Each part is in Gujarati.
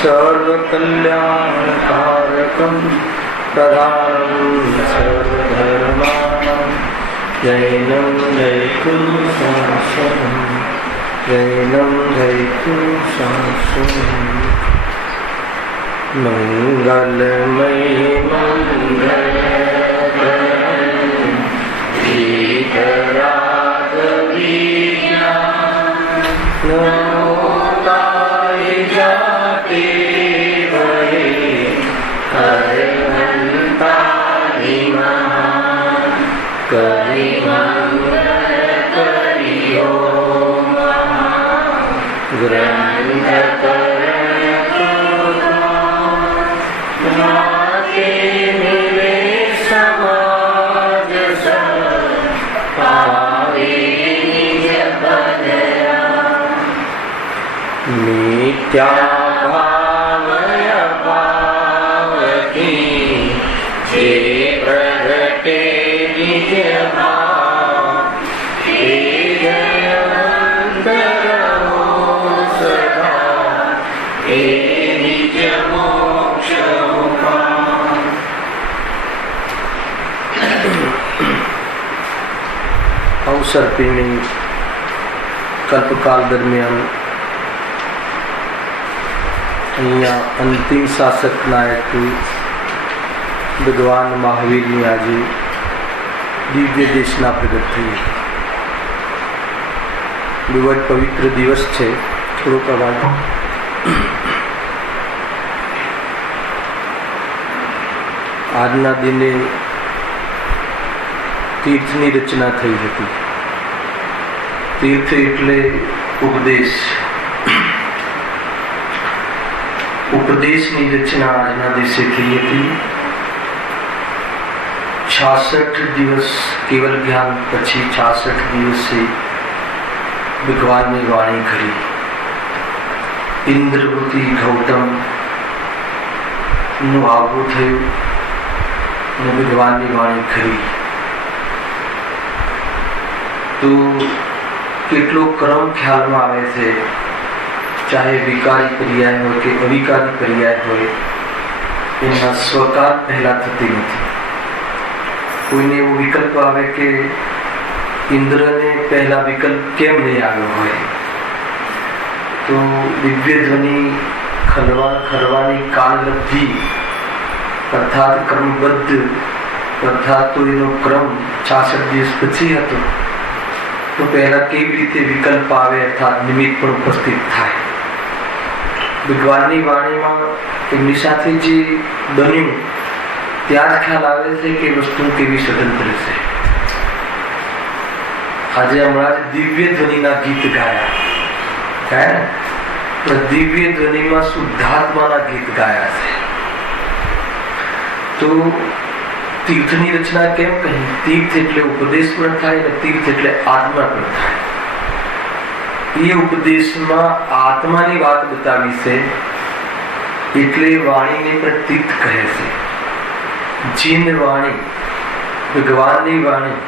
सर्वकल्याणकारकं प्रधानं सर्वधर्माणां जैनं जयतु शाश्वतं जैनं जयतु शाश्वतं मंगलमयी मंगलकरं नमोताय जाते वै हरहन्ताय महान् करिमंगल करियो ग्रंथकरण मिले समाज पावे निज बदरा मिथ्या भावय भावती जे प्रगटे निज भाव हे जयवंत रहो सदा हे निज मोक्ष अवसर पीने कल्पकाल दरमियान અહીંયા અંતિમ શાસક નાયક ભગવાન મહાવીરની આજે દિવ્ય દેશના પ્રગટ થઈ. બહુ જ પવિત્ર દિવસ છે. થોડોક અવાજ. આજના દિને તીર્થની રચના થઈ હતી. તીર્થ એટલે ઉપદેશ. ઉપદેશની રચના આજના દિવસે થઈ હતી. 66 દિવસ કેવલ જ્ઞાન પછી 66 દિવસે ભગવાનની વાણી કરી. ઇન્દ્રવતી ગૌતમ નું આગવું થયું અને ભગવાનની વાણી કરી. તો કેટલો ક્રમ ખ્યાલમાં આવે છે. ચાહે વિકારી પર્યાય હોય કે અવિકારી પર્યાય હોય, એના સ્વકાર પહેલા થતી નથી. કોઈને એવો વિકલ્પ આવે કે ઇન્દ્રને પહેલા વિકલ્પ કેમ નહીં આવ્યો હોય, તો દિવ્ય ધ્વનિ ખરવાની કાલલબ્ધિ અર્થાત ક્રમબદ્ધ અર્થાત તો એનો ક્રમ 66 દિવસ પછી હતો. તો પહેલા કેવી રીતે વિકલ્પ આવે અર્થાત નિમિત્ત પણ ઉપસ્થિત થાય. ભગવાનની વાણીમાં એમની સાથે જે બન્યું ત્યાં જ ખ્યાલ આવે છે કે વસ્તુ કેવી સ્વતંત્ર છે. આજે હમણાં જ દિવ્ય ધ્વનિના ગીત ગાયા, પણ દિવ્ય ધ્વનિમાં શુદ્ધાત્માના ગીત ગાયા છે. તો તીર્થની રચના કેમ કહી? તીર્થ એટલે ઉપદેશ પણ થાય અને તીર્થ એટલે આત્મા પણ થાય. એ ઉપદેશમાં આત્માની વાત બતાવી છે એટલે વાણીને પણ તીર્થ કહે છે. જીન વાણી, ભગવાનની વાણી,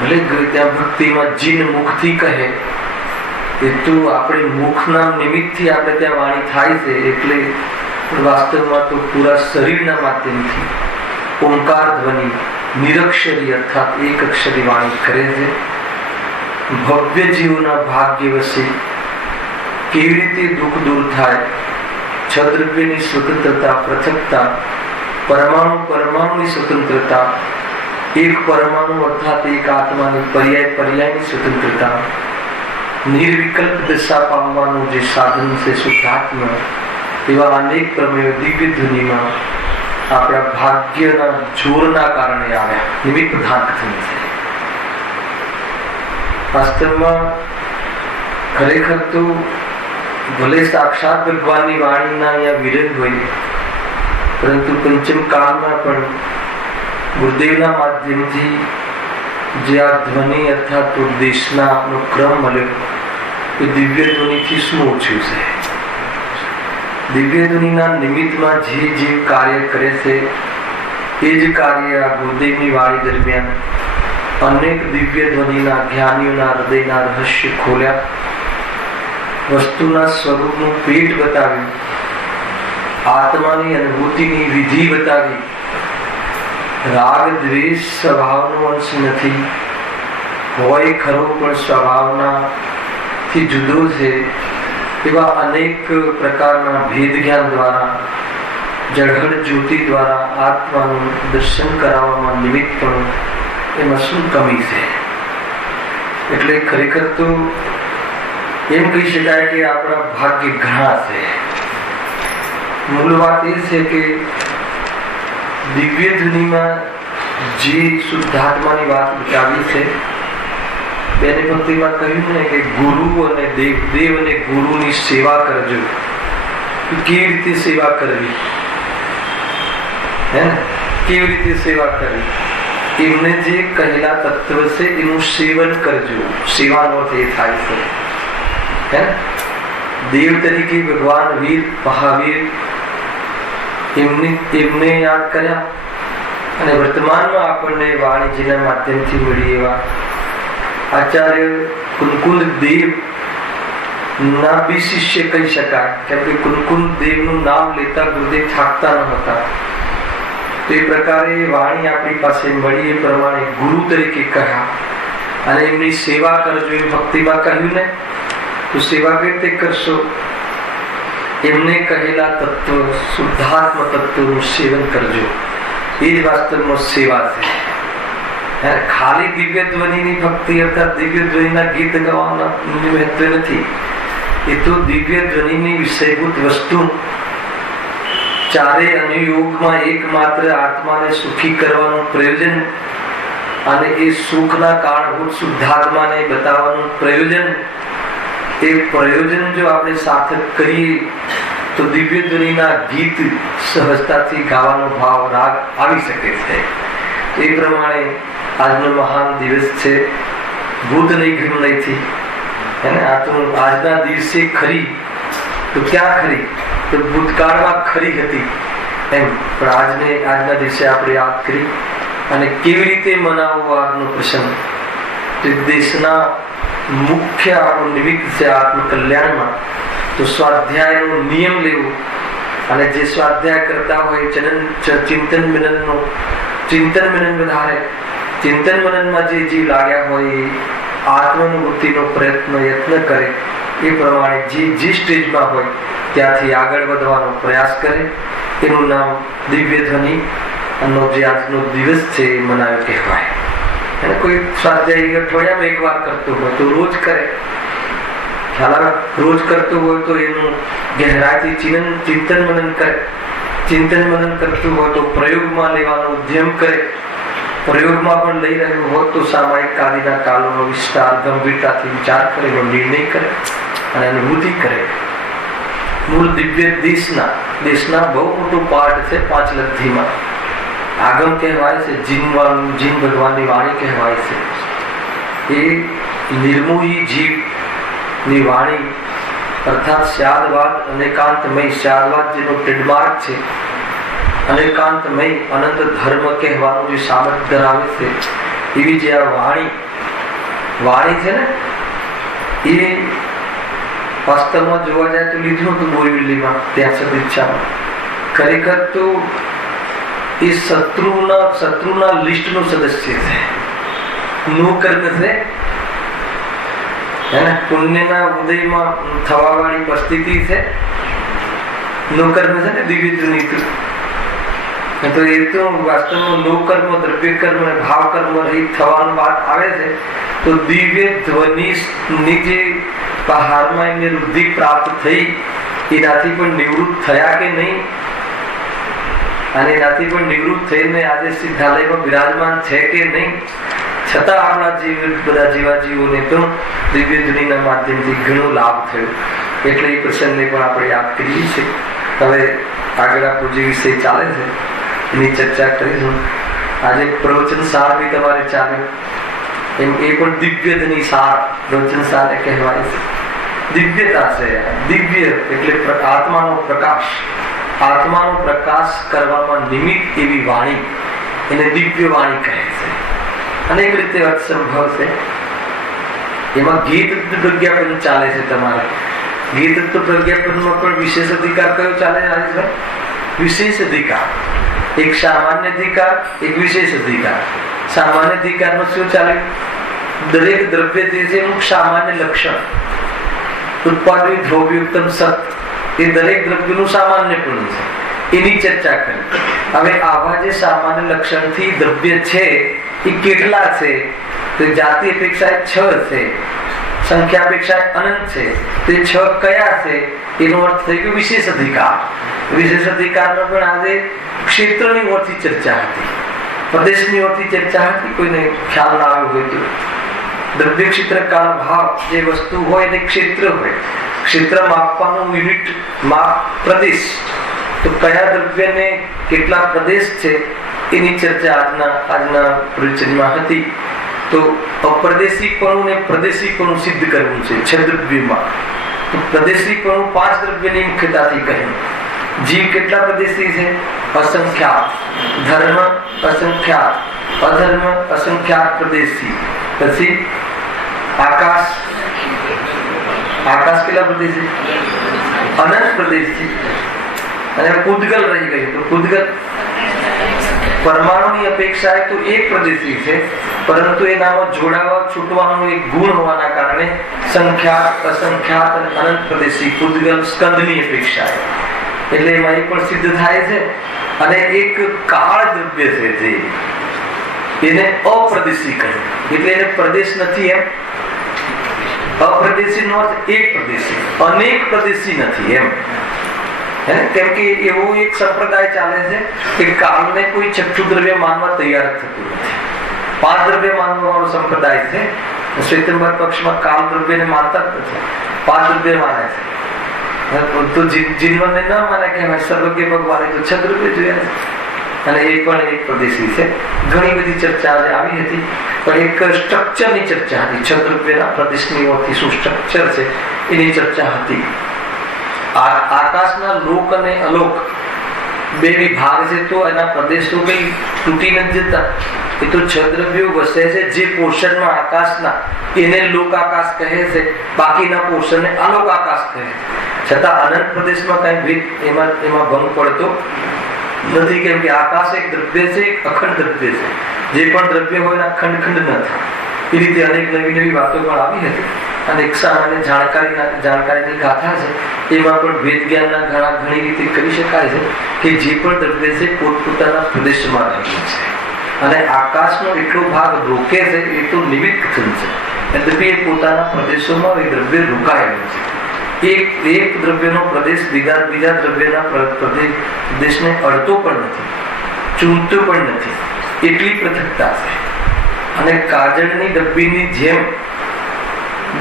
ભલે ત્યાં ભક્તિમાં જીન મુખથી કહે, એ તો આપણે મુખના નિમિત્તથી આપણે ત્યાં વાણી થાય છે. એટલે વાસ્તવમાં તો પૂરા શરીરના માધ્યમથી ઓમકાર ધ્વનિ નિરક્ષરી અર્થાત એક અક્ષરી વાણી કરે છે. ભવ્ય જીવના ભાગ્ય વસે કેવી રીતે દુઃખ દૂર થાય, છદ્રવ્યની સ્વતંત્રતા, પૃથકતા, પરમાણુની સ્વતંત્રતા, એક પરમાણુ અર્થાત એક આત્માની પર્યાયની સ્વતંત્રતા, નિર્વિકલ્પ દશા પામવાનું જે સાધન છે શુદ્ધાત્મા, એવા અનેક પ્રમેયો દિવ્ય ધ્વનિમાં આપણા ભાગ્યના જોરના કારણે આવ્યા, નિમિત્ત પ્રધાન કથન છે. વાસ્તવમાં ખરેખર તો ભલે સાક્ષાત ભગવાનની વાણીના અહીંયા વિરહ હોય, પરંતુ પંચમ કાળમાં પણ ગુરુદેવના માધ્યમથી જે આ ધ્વનિ અર્થાત ઉપદેશના ક્રમ મળ્યો એ દિવ્ય ધ્વનિથી શું ઓછું છે. દિવ્ય ધ્વનિના નિમિત્તમાં જે કાર્ય કરે છે એ જ કાર્ય આ ગુરુદેવની વાણી દરમિયાન અનેક દિવ્ય ધ્વનિના જ્ઞાનીઓના હૃદયના રહસ્ય ખોલ્યા વસ્તુના સ્વરૂપનું પેટ બતાવ્યું, આત્માની અનુભૂતિની વિધિ બતાવી, રાગ દ્વેષ સ્વભાવનો અંશ નથી, હોય ખરો પણ સ્વભાવનાથી જુદો છે, એવા અનેક પ્રકારના ભેદ જ્ઞાન દ્વારા, જળહળ જ્યોતિ દ્વારા આત્માનું દર્શન કરાવવામાં નિમિત્ત પણ એમાં શું કમી છે? એટલે ખરેખર તો એમ કહી શકાય કે આપણા ભાગ્ય ઘણા છે. મૂળ વાત એ છે કે દિવ્ય ધ્વનિમાં જે શુદ્ધાત્માની વાત બતાવી છે, બેની ભક્તિમાં કહ્યું ને કે ગુરુ અને દેવ અને ગુરુની સેવા કરજો. કેવી રીતે સેવા કરવી? હે ને, કેવી રીતે સેવા કરવી? એમને જે કહેલા તત્વ છે એનું સેવન કરજો. સેવાનો અર્થ એ થાય છે, હે, દેવ તરીકે ભગવાન વીર મહાવીર એમને યાદ કર્યા, અને વર્તમાનમાં આપણને વાણીજીના માધ્યમથી મળી એવા આચાર્ય કુલકુલ દેવ ના બી શિષ્ય કહી શકાય, કેમ કે કુલકુલ દેવનું નામ લેતા ગુરુદેવ થાકતા ન હતા. તો એ પ્રકારે વાણી આપણી પાસે મળી, એ પ્રમાણે ગુરુ તરીકે કહ્યા, અને એમની સેવા કરજો એમ ભક્તિમાં કહ્યું ને. તો સેવા કેવી રીતે કરશો? એમને કહેલા તત્વ, શુદ્ધાત્મ તત્વનું સેવન કરજો. એ જ વાસ્તવમાં સેવા છે. ખાલી દિવ્ય ધ્વનિની ભક્તિ અર્થાત દિવ્ય ધ્વનિના ગીત ગાવાના મહત્વ નથી. એ તો દિવ્ય ધ્વનિની વિષયભૂત વસ્તુ ચારે અનુયોગમાં એકમાત્ર આત્માને સુખી કરવાનું પ્રયોજન, અને એ સુખના કારણભૂત શુદ્ધાત્માને બતાવવાનું પ્રયોજન. એ પ્રયોજન જો આપણે સાર્થક કરીએ તો દિવ્ય ધ્વનિના ગીત સહજતાથી ગાવાનો ભાવ રાગ આવી શકે છે. એ પ્રમાણે આજનો મહાન દિવસ છે, ભૂત નહીં ઘીમ નહીંથી. આ તો આજના દિવસે ખરી તો ક્યાં ખરી? તો ભૂતકાળમાં ખરી હતી એમ. પણ આજના દિવસે આપણે યાદ કરી અને કેવી રીતે મનાવવો આજનો પ્રસંગ. દેશના મુખ્ય આપણું નિમિત્ત છે આત્મકલ્યાણમાં. તો સ્વાધ્યાયનો નિયમ લેવો, અને જે સ્વાધ્યાય કરતા હોય ચિંતન મનન વધારે, ચિંતન મનનમાં જે જીવ લાગ્યા હોય એ આત્માનુભૂતિનો યત્ન કરે. એ પ્રમાણે જે સ્ટેજમાં હોય ત્યાંથી આગળ વધવાનો પ્રયાસ કરે. એનું નામ દિવ્ય ધ્વનિ નો જે આજનો દિવસ છે એ મનાવ્યો કહેવાય. અને કોઈ સ્વાધ્યાય અઠવાડિયામાં એકવાર કરતો હોય તો રોજ કરે. રોજ કરતો હોય તો એનું ગહેરાઈથી ચિંતન મનન કરે. ચિંતન મનન કરતું હોય તો પ્રયોગમાં લેવાનો ઉદ્યમ કરે. પ્રયોગમાં પણ લઈ રહ્યું હોત તો સામાયિક આદિના કાલોનો વિસ્તાર ગંભીરતાથી વિચાર કરે, નિર્ણય કરે અને અનુભૂતિ કરે. મૂળ દિવ્ય દેશના બહુ મોટો પાઠ છે પાંચલબ્ધીમાં. આગમ કહેવાય છે, જીન ભગવાનની વાણી કહેવાય છે. એ નિર્મોહી જીવની વાણી અર્થાત સ્યાદવાદ, અનેકાંતમય. સ્યાદવાદ જેનો ટ્રેડમાર્ક છે, અનેકાંતમય અનંત ધર્મ કહેવાનું જે સામર્થ્ય ધરાવે છે, એવી જે આ વાણી છે ને, એ વાસ્તવમાં જોવા જાય તો લીધું હતું બોરીવલીમાં, ત્યાં સદીચ્છામાં. ખરેખર તો એ શત્રુના લિસ્ટનું સદસ્ય છે. નો કર્મ છે, પુણ્યના ઉદયમાં થવા વાળી પરિસ્થિતિ છે. નો કર્મ છે ને દિવ્ય ધ્વનિ. તો એ તો વાસ્તવમાં નો કર્મ, દ્રવ્ય કર્મ અને ભાવ કર્મ રહિત થવાની વાત આવે છે. તો દિવ્ય ધ્વનિની જે પહાડમાં એમને વૃદ્ધિ પ્રાપ્ત થઈ, એનાથી પણ નિવૃત્ત થયા કે નહીં? અને એનાથી પણ નિવૃત્ત થઈને આજે સિદ્ધાલયમાં બિરાજમાન છે કે નહીં? છતાં આપણા બધા જેવા જીવોને તો દિવ્ય ધ્વનિના માધ્યમથી ઘણો લાભ થયો. એટલે એ પ્રસંગને પણ આપણે યાદ કરીએ છીએ. હવે આગળ આપણું જે વિષય ચાલે છે એની ચર્ચા કરીશું. આજે પ્રવચન સાર બી તમારે ચાલે એમ, એ પણ દિવ્ય ધ્વનિ સાર પ્રવચન સાર કહેવાય છે. દિવ્યતા છે. દિવ્ય એટલે આત્માનો પ્રકાશ. આત્માનો પ્રકાશ કરવામાં નિમિત્ત એવી વાણી, એને દિવ્ય વાણી કહે છે. અનેક રીતે અર્થ સંભવ છે. એમાં ગીત પ્રજ્ઞાપન ચાલે છે તમારે. ગીત તત્વ પ્રજ્ઞાપનમાં પણ વિશેષ અધિકાર કયો ચાલે રાજેશભાઈ? વિશેષ અધિકાર. એક સામાન્ય અધિકાર, એક વિશેષ અધિકાર. સામાન્ય અધિકારમાં શું ચાલે? દરેક દ્રવ્ય જે છે એનું સામાન્ય લક્ષણ, ઉત્પાદિત દ્રવ્યોત્તમ સત, એ દરેક દ્રવ્યનું સામાન્યપણું છે, એની ચર્ચા કરી. હવે આવા જે સામાન્ય લક્ષણથી દ્રવ્ય છે એ કેટલા છે? તો જાતિ અપેક્ષા 6 છે, સંખ્યા અપેક્ષા અનંત છે. તે 6 કયા છે? એનો અર્થ થઈ ગયો વિશેષ અધિકાર. વિશેષ અધિકારમાં પણ આજે ક્ષેત્રની ઓરથી ચર્ચા હતી, પ્રદેશની ઓરથી ચર્ચા હતી. કોઈને ખ્યાલ ના આવ્યો હોય તો દ્રવ્ય ક્ષેત્ર કાળ ભાવ જે વસ્તુ હોય એને ક્ષેત્ર હોય. ક્ષેત્ર માપવાનું યુનિટ માપ પ્રદેશ. તો કયા દ્રવ્યને કેટલા પ્રદેશ છે એની ચર્ચા આજના પરિચયમાં હતી. તો અપ્રદેશીપણું ને પ્રદેશીપણું સિદ્ધ કરવું છે 6 દ્રવ્યમાં. તો પ્રદેશીપણું 5 દ્રવ્યની મુખ્યતાથી કહ્યું. જીવ કેટલા પ્રદેશી છે? અસંખ્યાત. ધર્મ અસંખ્યાત, અધર્મ અસંખ્યાત પ્રદેશી. પછી આકાશ કેટલા પ્રદેશી? અનંત પ્રદેશી. અને પૂતગલ રહી ગયું. તો પૂતગલ પરમાણુની અપેક્ષાએ તો એક પ્રદેશી છે, પરંતુ એનામાં જોડાવા છૂટવાનો એક ગુણ હોવાના કારણે સંખ્યાત, અસંખ્યાત અને અનંત પ્રદેશી પૂતગલ સ્કંદની અપેક્ષાએ, એટલે એમાં એ પણ સિદ્ધ થાય છે. અને એક કાળ દ્રવ્ય છે જે એને અપ્રદેશી કહ્યું, એટલે એને પ્રદેશ નથી. એમ અપ્રદેશી નો અર્થ એક પ્રદેશી, અનેક પ્રદેશી નથી એમ. કેમ કે એવો એક સંપ્રદાય ચાલે છે કે કાળને કોઈ છઠ્ઠું દ્રવ્ય માનવા તૈયાર થતું નથી. 5 દ્રવ્ય માનવા વાળો સંપ્રદાય છે. શ્વેતાંબર પક્ષમાં કાળ દ્રવ્યને માનતા જ નથી, 5 દ્રવ્ય માને છે. તો જીવનને ન માને કે સર્વજ્ઞ ભગવાને તો 6 દ્રવ્ય જોયા છે, અને એ પણ એક પ્રદેશી છે. ઘણી બધી ચર્ચા આવી હતી, પણ એક સ્ટ્રક્ચરની ચર્ચા હતી. 6 દ્રવ્યના પ્રદેશની ઓરથી શું સ્ટ્રક્ચર છે એની ચર્ચા હતી. આકાશના લોક અને અલોક 2 વિભાગ છે, તો એના પ્રદેશ તો કઈ તૂટી નથી જતા. એ તો 6 દ્રવ્યો વસે છે. જે પોર્શનમાં આકાશના એને લોક આકાશ કહે છે, બાકીના પોર્શનને અલોક આકાશ કહે છે. છતાં અનંત પ્રદેશમાં કઈ ભેદ એમાં ભંગ પડતો નથી, કેમ કે આકાશ એક દ્રવ્ય છે, એક અખંડ દ્રવ્ય છે. જે પણ દ્રવ્ય હોય એના ખંડ ન થાય. એ રીતે અનેક નવી વાતો પણ આવી હતી. અને એક સામાન્ય જાણકારીની ગાથા છે, એમાં પણ વેદ જ્ઞાનના ઘણી રીતે કરી શકાય છે કે જે પણ દ્રવ્ય છે પોતપોતાના પ્રદેશમાં રહેલું છે. અને આકાશનો એટલો ભાગ રોકે છે એ તો નિમિત્ત કથન છે, એટલે એ પોતાના પ્રદેશોમાં એ દ્રવ્ય રોકાયેલું છે. એક દ્રવ્યનો પ્રદેશ બીજા દ્રવ્યના પ્રદેશને અડતો પણ નથી, ચૂંટતો પણ નથી, એટલી પૃથકતા છે. અને કાજળની ડબ્બીની જેમ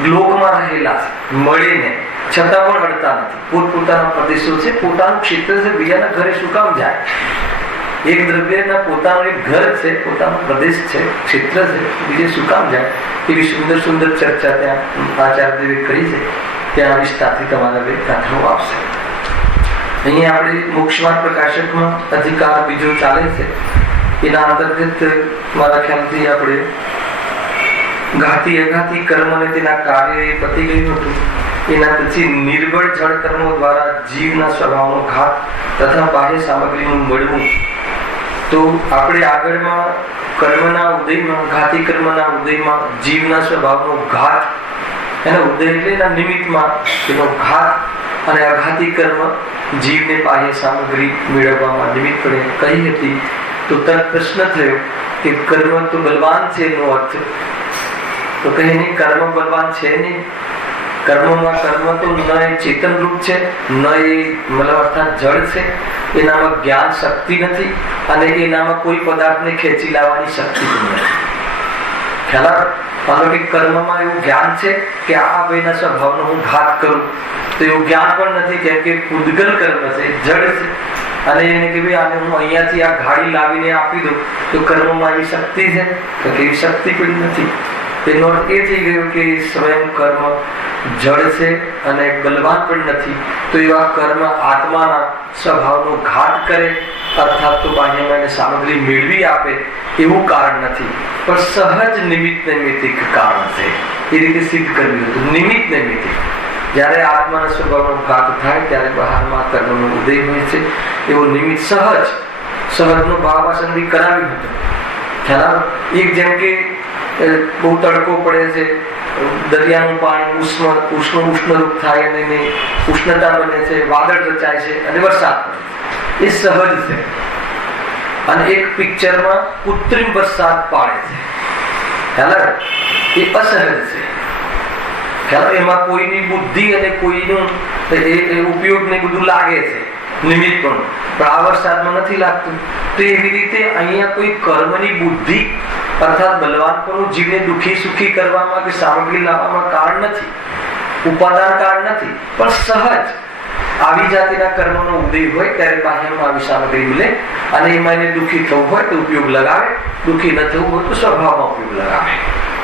ગ્લોકમાં રહેલા છે, મળીને છતાં પણ અડતા નથી. પોતપોતાના પ્રદેશો છે, પોતાનું ક્ષેત્ર છે, બીજાના ઘરે શું કામ જાય? એક દ્રવ્યના પોતાનું એક ઘર છે, પોતાનો પ્રદેશ છે, ક્ષેત્ર છે, બીજે શું કામ જાય? એવી સુંદર ચર્ચા ત્યાં આચાર્યદેવે કરી છે. ત્યાં વિસ્તારથી તમારા બે ગાથાઓ આવશે. અહીંયા આપણે મોક્ષમાર્ગ પ્રકાશકમાં અધિકાર બીજો ચાલે છે. એના અંતર્ગત મારા ખ્યાલથી આપણે ઘાતી અઘાતી કર્મ અને તેના કાર્ય એ પતી ગયું હતું. એના પછી નિર્બળ જળ કર્મો દ્વારા જીવના સ્વભાવનો ઘાત તથા બાહ્ય સામગ્રીનું મળવું. તો આપણે આગળમાં કર્મના ઉદયમાં, ઘાતી કર્મના ઉદયમાં જીવના સ્વભાવનો ઘાત, એના ઉદય એટલે એના નિમિત્તમાં એનો ઘાત, અને અઘાતી કર્મ જીવને બાહ્ય સામગ્રી મેળવવામાં નિમિત્તપણે કહી હતી. તો તરત પ્રશ્ન થયો કે કર્મ તો બલવાન છે, એનો અર્થ તો કહે નહીં, કર્મ બલવાન છે નહીં. કર્મ તો ન એ ચેતન રૂપ છે, ન એ મતલબ અર્થાત જળ છે. એનામાં જ્ઞાન શક્તિ નથી, અને એનામાં કોઈ પદાર્થને ખેંચી લાવવાની શક્તિ પણ નથી. ખ્યાલ માનો કે કર્મમાં એવું જ્ઞાન છે કે આ બેના સ્વભાવનો હું ઘાત કરું, તો એવું જ્ઞાન પણ નથી, કેમ કે પૂદગલ કર્મ છે, જળ છે. અને એને કે ભાઈ આને હું અહીંયાથી આ ગાડી લાવીને આપી દઉં તો કર્મમાં એવી શક્તિ છે, તો એવી શક્તિ પણ નથી. એનો અર્થ એ થઈ ગયો કે સ્વયં કર્મ જળ છે અને બલવાન પણ નથી. તો એવા કર્મ આત્માના સ્વભાવનો ઘાત કરે, અર્થાત તો બાહ્યમાં સામગ્રી મેળવી આપે એવું કારણ નથી, પણ સહજ નિમિત્ત નૈમિતિક કારણ છે. એ રીતે સિદ્ધ કર્યું હતું. નિમિત્ત નૈમિતિક જ્યારે આત્માના સ્વભાવનો ઘાત થાય ત્યારે બહારમાં કર્મનો ઉદય હોય છે. એવો નિમિત્ત સહજનો ભાવ આ સંધિ કરાવી હતો. ખ્યાલ એક જેમ કે બહુ તડકો પડે છે, દરિયાનું પાણી ઉષ્ણરૂપ થાય અને ઉષ્ણતા બને છે, વાદળ રચાય છે અને વરસાદ પડે છે. એ સહજ છે. અને એક પિક્ચરમાં કૃત્રિમ વરસાદ પાડે છે, ખ્યાલ એ અસહજ છે. ખ્યાલ એમાં કોઈની બુદ્ધિ અને કોઈનું ઉપયોગ ને બધું લાગે છે, નિમિત્ત પણ આ વરસાદમાં નથી લાગતું. તો એવી રીતે અહીંયા કોઈ કર્મની બુદ્ધિ અર્થાત બલવાનપણું જીવને દુઃખી સુખી કરવામાં કે સામગ્રી લાવવામાં કારણ નથી, ઉપાદાન કારણ નથી, પણ સહજ આવી જાતિના કર્મનો ઉદય હોય ત્યારે બાહ્યમાં આવી સામગ્રી મળે અને એમાં એને દુઃખી થવું હોય તો ઉપયોગ લગાવે, દુઃખી ન થવું હોય તો સ્વભાવમાં ઉપયોગ લગાવે.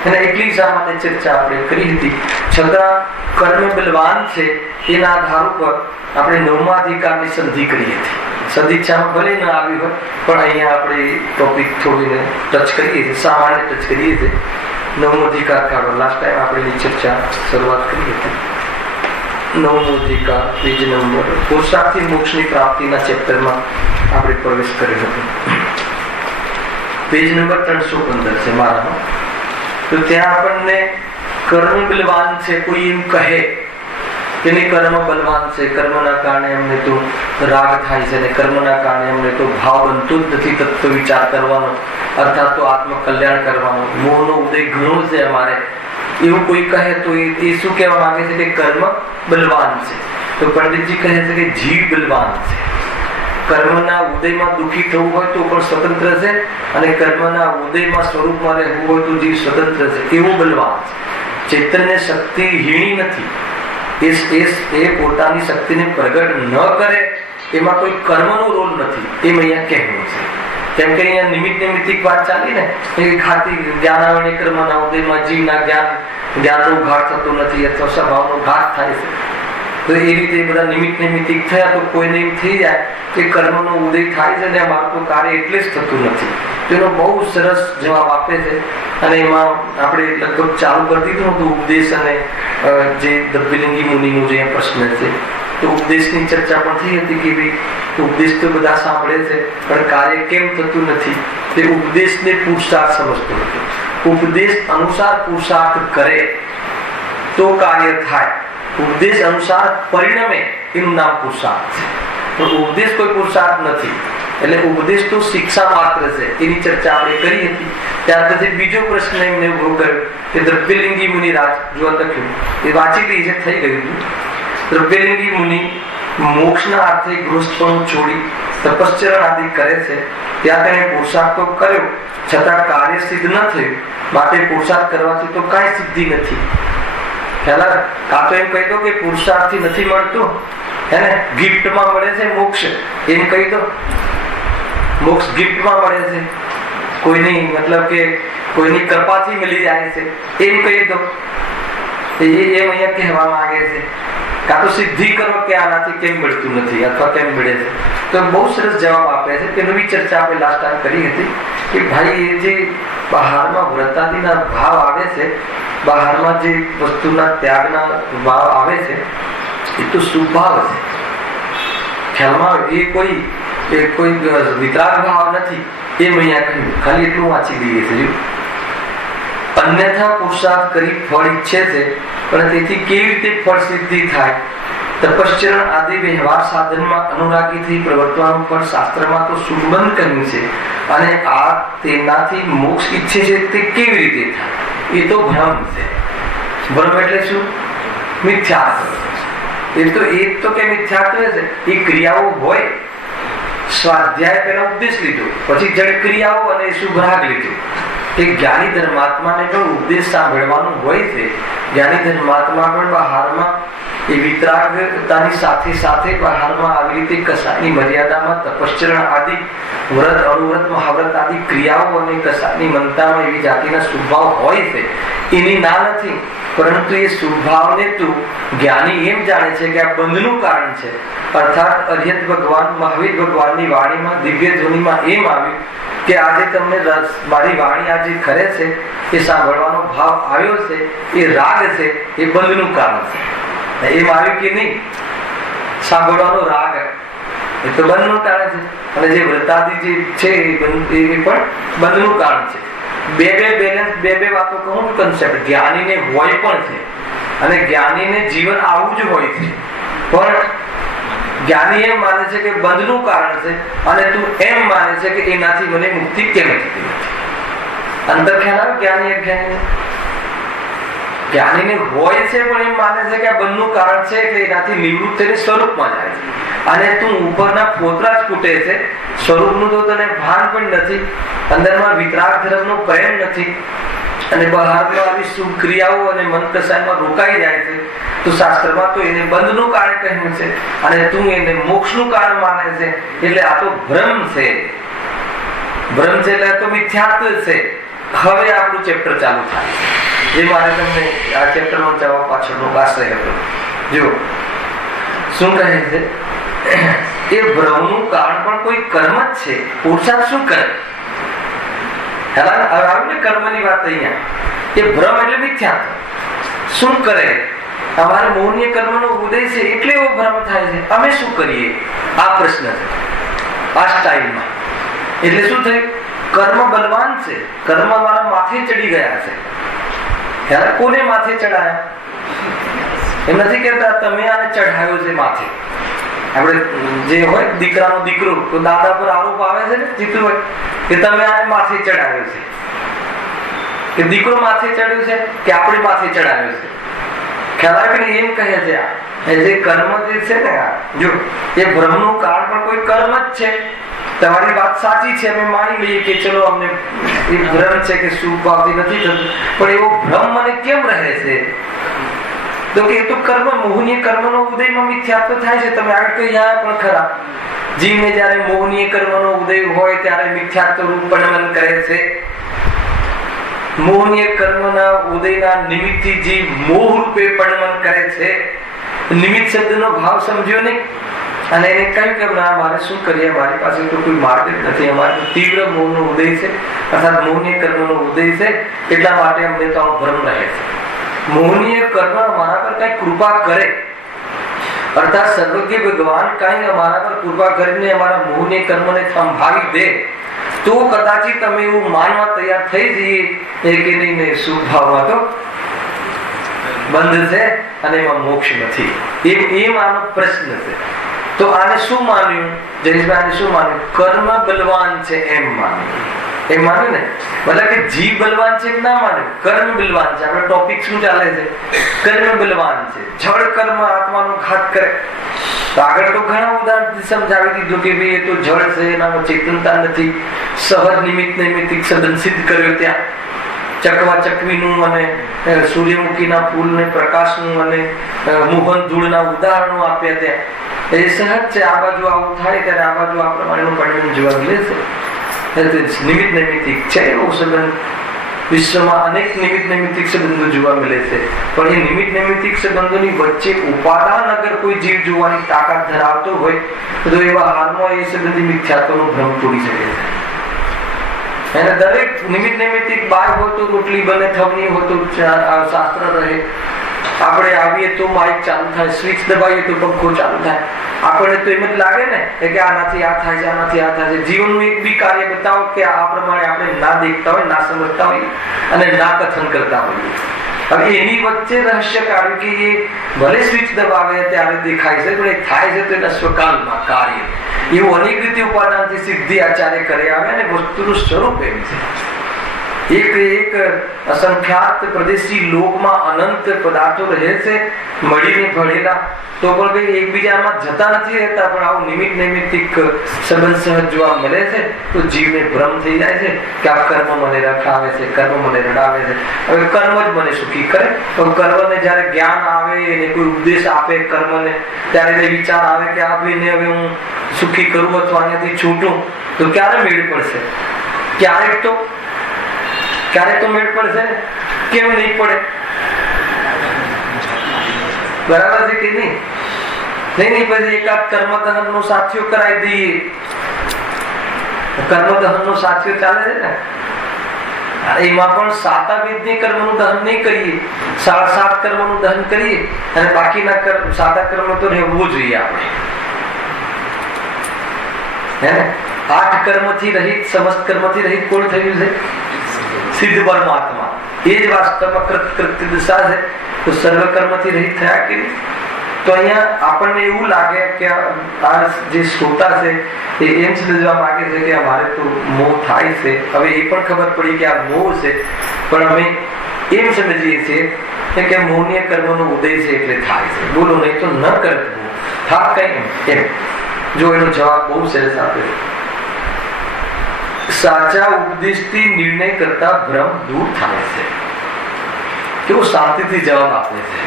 અને એટલી સામાન્ય ચર્ચા આપણે કરી હતી. છતાં કર્મ બલવાન છે એના આધાર ઉપર આપણે 9મા અધિકારની સંધિ કરી હતી. સદિચ્છામાં ભલે ન આવી હોય પણ અહીંયા આપણે ટોપિક થોડીને ટચ કરીએ છીએ, સામાન્ય ટચ કરીએ છીએ. 9મો અધિકાર કાઢો. લાસ્ટ ટાઈમ આપણે ચર્ચા શરૂઆત કરી હતી. 9મો અધિકાર પેજ નંબર પુરુષાર્થી મોક્ષની પ્રાપ્તિના ચેપ્ટરમાં આપણે પ્રવેશ કર્યો હતો. પેજ નંબર 315 છે મારામાં. તો ત્યાં આપણને કર્મ બલવાન છે કોઈ એમ કહે કે નહીં કર્મ બલવાન છે, કર્મના કારણે અમને તો રાગ થાય છે અને કર્મના કારણે અમને તો ભાવ બનતો જ નથી તત્વ વિચાર કરવાનો, અર્થાત તો આત્મકલ્યાણ કરવાનો, મોહનો ઉદય ઘણો છે અમારે, એવું કોઈ કહે તો એ શું કહેવા માંગે છે કે કર્મ બલવાન છે. તો પંડિતજી કહે છે કે જીવ બલવાન છે. કર્મના ઉદયમાં દુઃખી થવું હોય તો પણ સ્વતંત્ર છે અને કર્મના ઉદયમાં સ્વરૂપમાં રહેવું હોય તો જીવ સ્વતંત્ર છે, એવું બલવાન છે. ચૈતન્ય શક્તિ હીણી નથી. એ પોતાની શક્તિને પ્રગટ ન કરે એમાં કોઈ કર્મનો રોલ નથી, એમ અહીંયા કહેવું છે. કેમ કે અહીંયા નિમિત્તિક વાત ચાલી ને એ ખાતી જ્ઞાનાવણી કર્મના ઉદયમાં જીવના જ્ઞાનનો ઘાટ થતો નથી અથવા સ્વભાવનો ઘાટ થાય છે. તો એ રીતે બધા નિમિત્તિક થયા તો કોઈને એમ થઈ જાય કે કર્મનો ઉદય થાય છે ને અમારું તો કાર્ય એટલે જ થતું નથી. તેનો બહુ સરસ જવાબ આપે છે અને એમાં આપણે લગભગ ચાલુ કરી દીધું હતું ઉપદેશ અને જે દ્રવ્યલિંગી મુનિનો જે પ્રશ્ન છે. તો ઉપદેશની ચર્ચા પણ થઈ હતી કે ભાઈ ઉપદેશ તો બધા સાંભળે છે પણ કાર્ય કેમ થતું નથી. તે ઉપદેશને પુરુષાર્થ સમજતો નથી. ઉપદેશ અનુસાર પુરુષાર્થ કરે તો કાર્ય થાય. ઉપદેશ અનુસાર પરિણમે એનું નામ પુરુષાર્થ છે. પણ ઉપદેશ કોઈ પુરુષાર્થ નથી. એટલે ઉપદેશ તો શિક્ષા માત્ર છે. એની ચર્ચા આપણે કરી હતી. ત્યાર પછી બીજો પ્રશ્ન એમને ઉભો કર્યો કે દ્રવ્યલિંગી મુનિરાજ જો લખ્યું એ વાંચી રહી છે, થઈ ગયું હતું. દ્રવ્યલિંગી મુનિ મોક્ષના અર્થે ગૃહસ્થપણું છોડી તપશ્ચરણ આદિ કરે છે. ત્યાં તેણે પુરુષાર્થ તો કર્યો છતાં કાર્ય સિદ્ધ ન થયું. માટે પુરુષાર્થ કરવાથી તો કાંઈ સિદ્ધિ નથી. ખ્યાલ કાં તો એમ કહી દો કે પુરુષાર્થથી નથી મળતું, હે ને, ગિફ્ટમાં મળે છે મોક્ષ, એમ કહી દો. મોક્ષ ગિફ્ટમાં મળે છે, કોઈની મતલબ કે કોઈની કૃપાથી મળી જાય છે, એમ કહી દો. એમ અહીંયા કહેવા માંગે છે. કાં તો સિદ્ધિ કરો કે આનાથી કેમ મળતું નથી અથવા કેમ મળે છે. તો બહુ સરસ જવાબ આપે છે. તેની બી ચર્ચા આપણે લાસ્ટ ટાઈમ કરી હતી કે ભાઈ એ જે બહારમાં વ્રતાદિના ભાવ આવે છે, બહારમાં જે વસ્તુના ત્યાગના ભાવ આવે છે એ તો સ્વભાવ છે. ખ્યાલમાં એ કોઈ વિતરાગ ભાવ નથી. એમ અહીંયા કહ્યું. ખાલી એટલું વાંચી દઈએ છીએ. અન્યથા પુરુષાર્થ કરી ફળ ઈચ્છે છે પણ તેથી કેવી રીતે ફળ સિદ્ધિ થાય? તપશ્ચરણ આદિ વ્યવહાર સાધનમાં અનુરાગી થઈ પ્રવર્તવાનું ફળ શાસ્ત્રમાં તો સુબંધ કર્યું છે અને આ તેનાથી મોક્ષ ઈચ્છે છે તે કેવી રીતે થાય? એ તો ભ્રમ છે. ભ્રમ એટલે શું? મિથ્યાત્વ. એ તો કે મિથ્યાત્વ છે. એ ક્રિયાઓ હોય, સ્વાધ્યાય પહેલા ઉપદેશ લીધો, પછી જડ ક્રિયાઓ અને શુભ રાગ લીધો. એ જ્ઞાની ધર્માત્માને પણ ઉપદેશ સાંભળવાનું હોય છે. જ્ઞાની ધર્માત્મા પણ બહારમાં એ વિતરાગતાની સાથે સાથે બહારમાં આવી રીતે કસાયની મર્યાદામાં તપશ્ચરણ આદિ વ્રત અનુવ્રત મહાવ્રત આદિ ક્રિયાઓ અને કસાયની મનતામાં એવી જાતિના સ્વભાવ હોય છે. એની ના નથી, પરંતુ એ સ્વભાવને તું જ્ઞાની એમ જાણે છે કે આ બંધનું કારણ છે. અર્થાત અર્યત ભગવાન મહાવીર ભગવાનની વાણીમાં દિવ્ય ધ્વનિમાં એમ આવ્યું કે આજે તમને મારી વાણી આજે ખરે છે, એ સાંભળવાનો ભાવ આવ્યો છે, એ રાગ છે, એ બંધનું કારણ છે. એ માર્યું કે નહીં, સાંભળવાનો રાગ એ તો બંધનું કારણ છે, અને જે વ્રતાદી જે છે એ પણ બંધનું કારણ છે. બે વાતો કહું કન્સેપ્ટ. જ્ઞાનીને હોય પણ છે, અને જ્ઞાનીને જીવન આવું જ હોય છે, પણ જ્ઞાની એમ માને છે કે બંધનું કારણ છે, અને તું એમ માને છે કે એનાથી મને મુક્તિ કેમ થતી નથી. અંતર ખ્યાલ આવે જ્ઞાની અજ્ઞાની. જ્ઞાનીને હોય છે પણ એમ માને છે કે આ બંધનું કારણ છે એટલે એનાથી નિવૃત્ત થઈને સ્વરૂપમાં જાય છે, અને તું ઉપરના પોતરા જ કૂટે છે, સ્વરૂપનું તો તને ભાન પણ નથી, અંદરમાં વિતરાગ ધર્મનો પ્રેમ નથી, અને બહારમાં આવી શુભ ક્રિયાઓ અને મન કસાયમાં રોકાઈ જાય છે. તો શાસ્ત્રમાં તો એને બંધનું કારણ કહ્યું છે, અને તું એને મોક્ષનું કારણ માને છે. એટલે આ તો ભ્રમ છે. ભ્રમ છે એટલે તો મિથ્યાત્વ છે. હવે આપણું ચેપ્ટર ચાલુ થાય છે, જે મારે તમને આ ચેપ્ટરનો જવાબ પાછળનો આશ્રય હતો. જો શું કહે છે, એ ભ્રમનું કારણ પણ કોઈ કર્મ જ છે. પુરુષાર્થ શું કરે? કર્મની વાત અહીંયા. એ ભ્રમ એટલે મિથ્યાત્વ. શું કરે? અમારે મૌન્ય કર્મનો ઉદય છે એટલે એવો ભ્રમ થાય છે. અમે શું કરીએ? આ પ્રશ્ન છે આ સ્ટાઇલમાં. એટલે શું થયું? કર્મ બલવાન છે, કર્મ મારા માથે ચડી ગયા છે. ત્યારે કોને માથે ચડાયા? એમ નથી કહેતા તમે આને ચઢાયો છે માથે. આપણે જે હોય દીકરાનો દીકરો તો દાદા પર આરોપ આવે છે ને, જીતુભાઈ, કે તમે આને માથે ચડાવ્યો છે, કે દીકરો માથે ચડ્યો છે કે આપણે માથે ચડાવ્યો છે. ખ્યાલ આવે કે એમ કહે છે આ જે કર્મ જે છે ને, જો એ ભ્રમનું કારણ પણ કોઈ કર્મ જ છે. તમારી વાત સાચી છે, અમે માની લઈએ કે ચલો અમને એ ભ્રમ છે કે સુખ ભાવથી નથી થતું, પણ એવો ભ્રમ મને કેમ રહે છે? તો કે એ તો કર્મ, મોહનીય કર્મનો ઉદયમાં મિથ્યાત્વ થાય છે. તમે આગળ કહી જાય પણ ખરા, જીવને જ્યારે મોહનીય કર્મનો ઉદય હોય ત્યારે મિથ્યાત્વ રૂપ પણમન કરે છે. મોહનીય કર્મના ઉદયના નિમિત્તથી જીવ મોહ રૂપે પણમન કરે છે. નિમિત્ત શબ્દનો ભાવ સમજ્યો નહીં, અને એને કહ્યું કે મારે શું કરીએ, મારી પાસે તો કોઈ માર્ગ જ નથી, અમારે તીવ્ર મોહનો ઉદય છે, અર્થાત મોહનીય કર્મનો ઉદય છે, એટલા માટે અમને તો ભ્રમ રહે છે. મોહનીય કર્મ અમારા પર કઈ કૃપા કરે, અર્થાત સર્વજ્ઞ ભગવાન કઈ અમારા પર કૃપા કરીને અમારા મોહનીય કર્મને સંભાળી દે તો કદાચિત તમે એવું માનવા તૈયાર થઈ જઈએ કે નહીં સુખ ભાવમાં તો બંધ છે અને એમાં મોક્ષ નથી. એમ આનો પ્રશ્ન છે. તો આને શું માન્યું જયેશભાઈ? શું માન્યું? કર્મ બલવાન છે એમ માન્યું. એમ માન્યું ને, મતલબ કે જીવ બલવાન છે એમ ના માન્યું, કર્મ બલવાન છે. આપણે ટોપિક શું ચાલે છે? કર્મ બલવાન છે. જળ કર્મ આત્માનો ઘાત કરે. તો આગળ તો ઘણા ઉદાહરણ સમજાવી દીધું કે ભાઈ એ તો જળ છે, એનામાં ચેતનતા નથી. સહજ નિમિત્ત નૈમિત્તિક સંબંધ સિદ્ધ કર્યો ત્યાં. ચકવા ચકવીનું અને સૂર્યમુખીના ફૂલને પ્રકાશનું અને મોહન ધૂળના ઉદાહરણો આપ્યા ત્યાં. એ સહજ છે. આ બાજુ આવું થાય ત્યારે આ બાજુ આ પ્રમાણેનું પરિણામ જોવા મળે છે. નિમિત્ત નૈમિત્તિક છે એવો સંબંધ. વિશ્વમાં અનેક નિમિત્ત નૈમિત્તિક સંબંધો જોવા મળે છે, પણ એ નિમિત્ત નૈમિત્તિક સંબંધોની વચ્ચે ઉપાદાન અગર કોઈ જીવ જોવાની તાકાત ધરાવતો હોય તો એવા હાલમાં એ સંબંધી મિથ્યાત્વનો ભ્રમ તોડી શકે છે. એને દરેક નિમિત્ત નૈમિત્તિક બાય હોય તો રોટલી બને, થવની હોય તો શાસ્ત્ર રહે. આપણે આવીએ તો માઇક ચાલુ થાય, સ્વિચ દબાવીએ તો પંખો ચાલુ થાય. આપણને તો એમ જ લાગે ને કે આનાથી આ થાય છે, આનાથી આ થાય છે. જીવનનું એક બી કાર્ય બતાવો કે આ પ્રમાણે આપણે ના દેખતા હોય, ના સમજતા હોય અને ના કથન કરતા હોઈએ. હવે એની વચ્ચે રહસ્ય કાઢ્યું કે એ ભલે સ્વિચ દબાવે ત્યારે દેખાય છે, પણ એ થાય છે તો એના સ્વકાલમાં કાર્ય એવું અનેક રીતે ઉપાદાનથી સિદ્ધિ આચાર્ય કરે આવે, અને વસ્તુનું સ્વરૂપ એમ છે. એક અસંખ્યાત પ્રદેશી લોકમાં અનંત પદાર્થો રહે છે મળીને ભળેલા, તો પણ કઈ એકબીજામાં જતા નથી રહેતા, પણ આવું નિમિત્ત નૈમિત્તિક સંબંધ સહજ જોવા મળે છે તો જીવને ભ્રમ થઈ જાય છે કે આ કર્મ મને રખાવે છે, કર્મ મને રડાવે છે. હવે કર્મ જ મને સુખી કરે. તો કર્મને જયારે જ્ઞાન આવે એને કોઈ ઉપદેશ આપે કર્મને, ત્યારે એને વિચાર આવે કે આ ભાઈને હવે હું સુખી કરું અથવા અહીંયાથી છૂટું, તો ક્યારે મેળ પડશે? ક્યારેક તો મેળ પડશે ને, કેમ નહીં પડે? બરાબર છે કે નહીં? નહીં પછી એકાદ કર્મદહન નો સાથીઓ કરાવી દઈએ. કર્મદહન નો સાથીઓ ચાલે છે ને, એમાં પણ 7 વિધની કર્મનું દહન નહીં કરીએ, 7.5 કર્મનું દહન કરીએ અને બાકીના કર્મ 7 કર્મ તો રહેવું જોઈએ આપણે, હે ને? 8 કર્મથી રહિત, સમસ્ત કર્મથી રહિત કોણ થયું છે? સિદ્ધ પરમાત્મા. એ જ વાસ્તવમાં કૃત્ય દિશા છે. તો સર્વ કર્મથી રહિત થયા કે નહીં? તો અહીંયા આપણને એવું લાગે કે આ જે શ્રોતા છે એ એમ સમજવા માંગે છે કે અમારે તો મોહ થાય છે. હવે એ પણ ખબર પડી કે આ મોહ છે, પણ અમે એમ સમજીએ છીએ કે મોહનીય કર્મનો ઉદય છે એટલે થાય છે. બોલો, નહીં તો ન કરતું થાક કઈ એમ. જો એનો જવાબ બહુ સરસ આપ્યો. સાચા ઉપદેશથી નિર્ણય કરતા ભ્રમ દૂર થાય છે. કેવું શાંતિથી જવાબ આપે છે.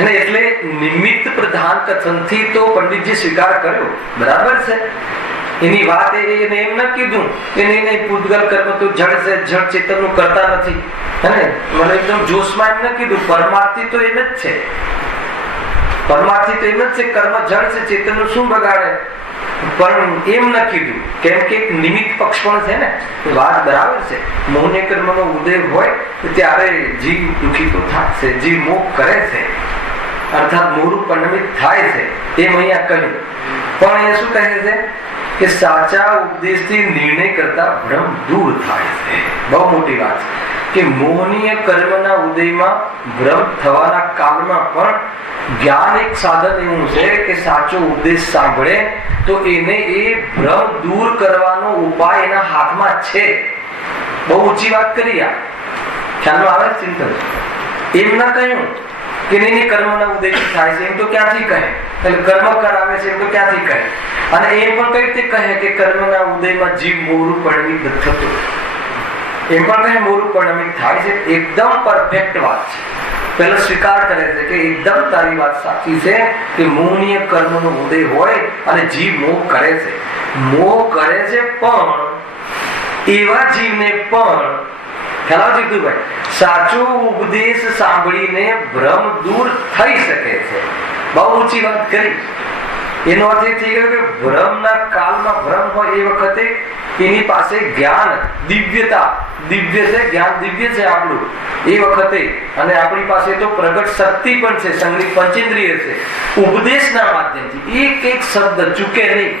એને એટલે નિમિત્ત પ્રધાન કથનથી તો પંડિતજી સ્વીકાર કર્યો, બરાબર છે. એની વાત એને એમ ન કીધું કે નહીં પૂતગલ કર્મ તો જડ છે, જડ ચેતનનું કરતા નથી, હે ને? મને એકદમ જોશમાં એમ ન કીધું. પરમાર્થી તો એમ જ છે, પરમાર્થી તો એમ જ છે. કર્મ જડ છે, ચેતનનું શું બગાડે? પણ એમ ન કીધું, કેમ કે એક નિમિત્ત પક્ષ પણ છે ને. વાત બરાબર છે. મોહને કર્મનો ઉદય હોય ત્યારે જીવ દુઃખી તો થાય છે, જીવ મોહ કરે છે, અર્થાત મોહરૂપ પરિણમિત થાય છે. એમ અહીંયા કહ્યું. પણ એ શું કહે છે કે સાચા ઉપદેશથી નિર્ણય કરતા ભ્રમ દૂર થાય છે. બહુ મોટી વાત છે કે મોહનીય કર્મના ઉદયમાં ભ્રમ થવાના કાળમાં પણ જ્ઞાન એક સાધન એવું છે કે સાચો ઉપદેશ સાંભળે તો એને એ ભ્રમ દૂર કરવાનો ઉપાય એના હાથમાં છે. બહુ ઊંચી વાત કરી. આ ખ્યાલમાં આવે ચિંતન. એમ ના કહ્યું કે નહીં કર્મના ઉદયથી થાય છે, એમ તો ક્યાંથી કહે? કર્મ કરાવે છે એમ તો ક્યાંથી કહે? અને એમ પણ કઈ રીતે કહે કે કર્મના ઉદયમાં જીવ મોહરૂપ પરિણમિત થતો? એમ પણ કહે મોહરૂપ પરિણમિત થાય છે. એકદમ પરફેક્ટ વાત છે. પહેલા સ્વીકાર કરે છે કે એકદમ તારી વાત સાચી છે કે મોહનીય કર્મનો ઉદય હોય અને જીવ મોહ કરે છે. મોહ કરે છે, પણ એવા જીવને પણ ખ્યાલ જીતુભાઈ સાચો ઉપદેશ સાંભળીને ભ્રમ દૂર થઈ શકે છે. બહુ ઊંચી વાત કરી. એનો અર્થ એ થઈ ગયો કે ભ્રમના કાળમાં ભ્રમ હોય એ વખતે એની પાસે જ્ઞાન દિવ્યતા, દિવ્ય છે, જ્ઞાન દિવ્ય છે આપણું એ વખતે. અને આપણી પાસે તો પ્રગટ શક્તિ પણ છે, સંગીત પંચેન્દ્રિય છે. ઉપદેશના માધ્યમથી એક એક શબ્દ ચૂકે નહીં.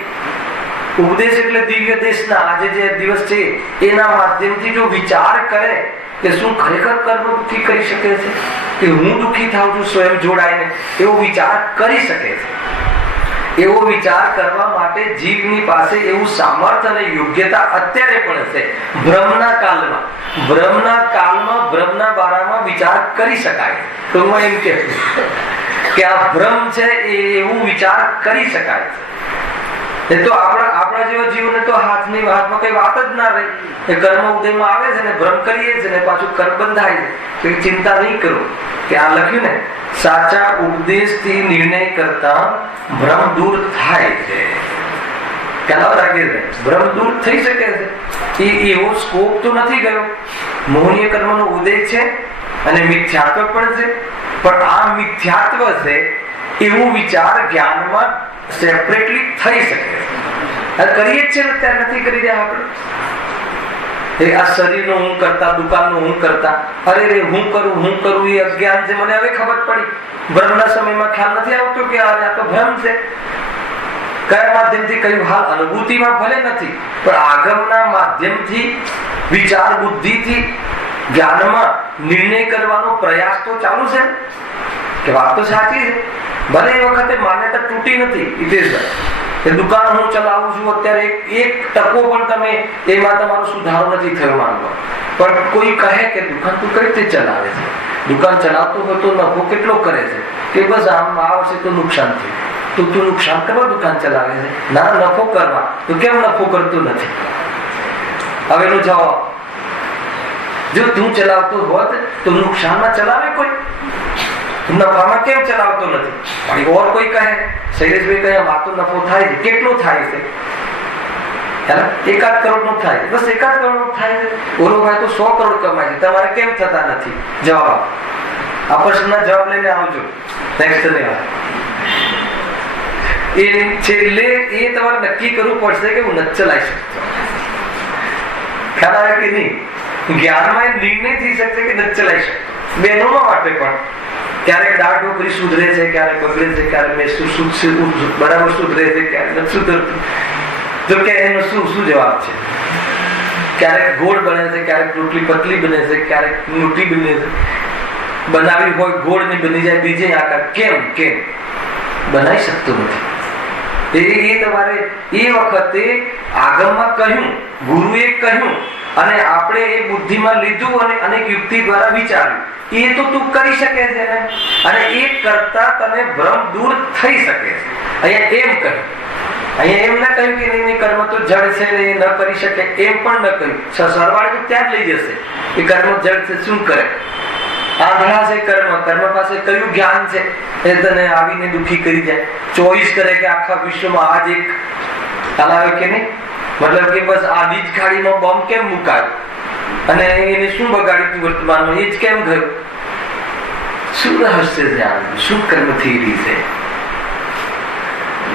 ઉપદેશ એટલે દિવ્ય દેશના આજે જે દિવસ છે એના માધ્યમથી જો વિચાર કરે કે શું ખરેખર કર્મ દુઃખી કરી શકે છે, કે હું દુઃખી થાઉં છું સ્વયં જોડાઈને, એવો વિચાર કરી શકે છે. એવો વિચાર કરવા માટે જીવની પાસે એવું સામર્થ્ય અને યોગ્યતા અત્યારે પણ છે. ભ્રમના કાળમાં ભ્રમના બારામાં વિચાર કરી શકાય. તો હું એમ કહું કે આ ભ્રમ છે એવું વિચાર કરી શકાય છે. એ તો આપણા જેવા જીવને તો હાથમાં કઈ વાત જ ના રહી. એ કર્મ ઉદયમાં આવે છે ને ભ્રમ કરીએ છે ને પાછું કર્મ બંધાય છે. તો ચિંતા નહીં કરો કે આ લખ્યું ને સાચા ઉપદેશથી નિર્ણય કરતા ભ્રમ દૂર થાય છે. ખ્યાલ લાગે છે? ભ્રમ દૂર થઈ શકે છે. એવો સ્કોપ તો નથી ગયો. મોહનીય કર્મનો ઉદય છે અને મિથ્યાત્વ પણ છે, પણ આ મિથ્યાત્વ છે એવું વિચાર જ્ઞાનમાં સેપરેટલી થઈ શકે. કરીએ જ છે ને ત્યારે નથી કરી રહ્યા આપણે. આ શરીરનો હું કરતા, દુકાનનો હું કરતા, અરે રે હું કરું એ અજ્ઞાન છે. મને હવે ખબર પડી. ભ્રમના સમયમાં ખ્યાલ નથી આવતો કે આ તો ભ્રમ છે. કયા માધ્યમથી કહ્યું? હાલ અનુભૂતિમાં ભલે નથી, પણ આગમના માધ્યમથી વિચાર બુદ્ધિથી જ્ઞાનમાં નિર્ણય કરવાનો પ્રયાસ તો ચાલુ છે કે વાત તો સાચી છે. ભલે એ વખતે માન્યતા તૂટી નથી હિતેશભાઈ કે દુકાન હું ચલાવું છું અત્યારે એક ટકો પણ તમે એમાં તમારો સુધારો નથી થયો માનવા. પણ કોઈ કહે કે દુકાન તું કઈ રીતે ચલાવે છે? દુકાન ચલાવતો હોય તો નફો કેટલો કરે છે? કે બસ આમ આ વર્ષે તો નુકસાન થયું. તો તું નુકસાન કરવા દુકાન ચલાવે છે? ના, નફો કરવા. તો કેમ નફો કરતો નથી? હવે એનો જવાબ, જો તું ચલાવતો હોત તો નુકસાનમાં ચલાવે કોઈ? નફામાં કેમ ચલાવતો નથી? ઓર કોઈ કહે શૈલેષભાઈ કહે આ તો નફો થાય છે. કેટલો થાય છે? 1 કરોડ નો થાય. બસ 1 કરોડ નો થાય છે. ઓલો ભાઈ તો 100 કરોડ કમાય છે. તમારે કેમ થતા નથી? જવાબ આ પ્રશ્નના જવાબ લઈને આવજો નેક્સ્ટ ડે. એ છેલ્લે એ તમારે નક્કી કરવું પડશે કે હું નથી ચલાવી શકતો. ખ્યાલ આવે કે નહીં? જ્ઞાનમાં નિર્ણય થઈ શકશે કે નથી ચલાવી શકતો. બહેનોમાં માટે પણ ક્યારેક દાળ ઢોકળી સુધરે છે, ક્યારેક બગડે છે, ક્યારેક બરાબર સુધરે છે, ક્યારેક નથી સુધરતું. તો કે એનો શું જવાબ છે? ક્યારેક ગોળ બને છે, ક્યારેક રોટલી પતલી બને છે, ક્યારેક મોટી બને છે. બનાવી હોય ગોળ ની બની જાય બીજે આકાર. કેમ બનાવી શકતો નથી? એ તમારે એ વખતે આગમમાં કહ્યું, ગુરુએ કહ્યું અને આપણે એ બુદ્ધિમાં લીધું અને અનેક યુક્તિ દ્વારા વિચાર્યું. એ તો તું કરી શકે છે ને, અને એ કરતા તને ભ્રમ દૂર થઈ શકે છે. અહીંયા એમ કહ્યું, અહીંયા એમ ના કહ્યું કે નહીં કર્મ તો જડ છે ને એ ન કરી શકે, એમ પણ ન કહ્યું. સરવાળે તો ત્યાં જ લઈ જશે કે કર્મ જડ છે, શું કરે? આંધળા છે કર્મ પાસે કયું જ્ઞાન છે એ તને આવીને દુઃખી કરી જાય. ચોઈસ કરે કે આખા વિશ્વમાં આજ એક હલાવે કે નહીં, મતલબ કે બસ આ બીજ ખાડીમાં બોમ્બ કેમ મુકાયો અને એને શું બગાડ્યું તું વર્તમાનમાં, એ જ કેમ ગયું? શું રહસ્ય છે આ? શું કર્મ થિયરી છે?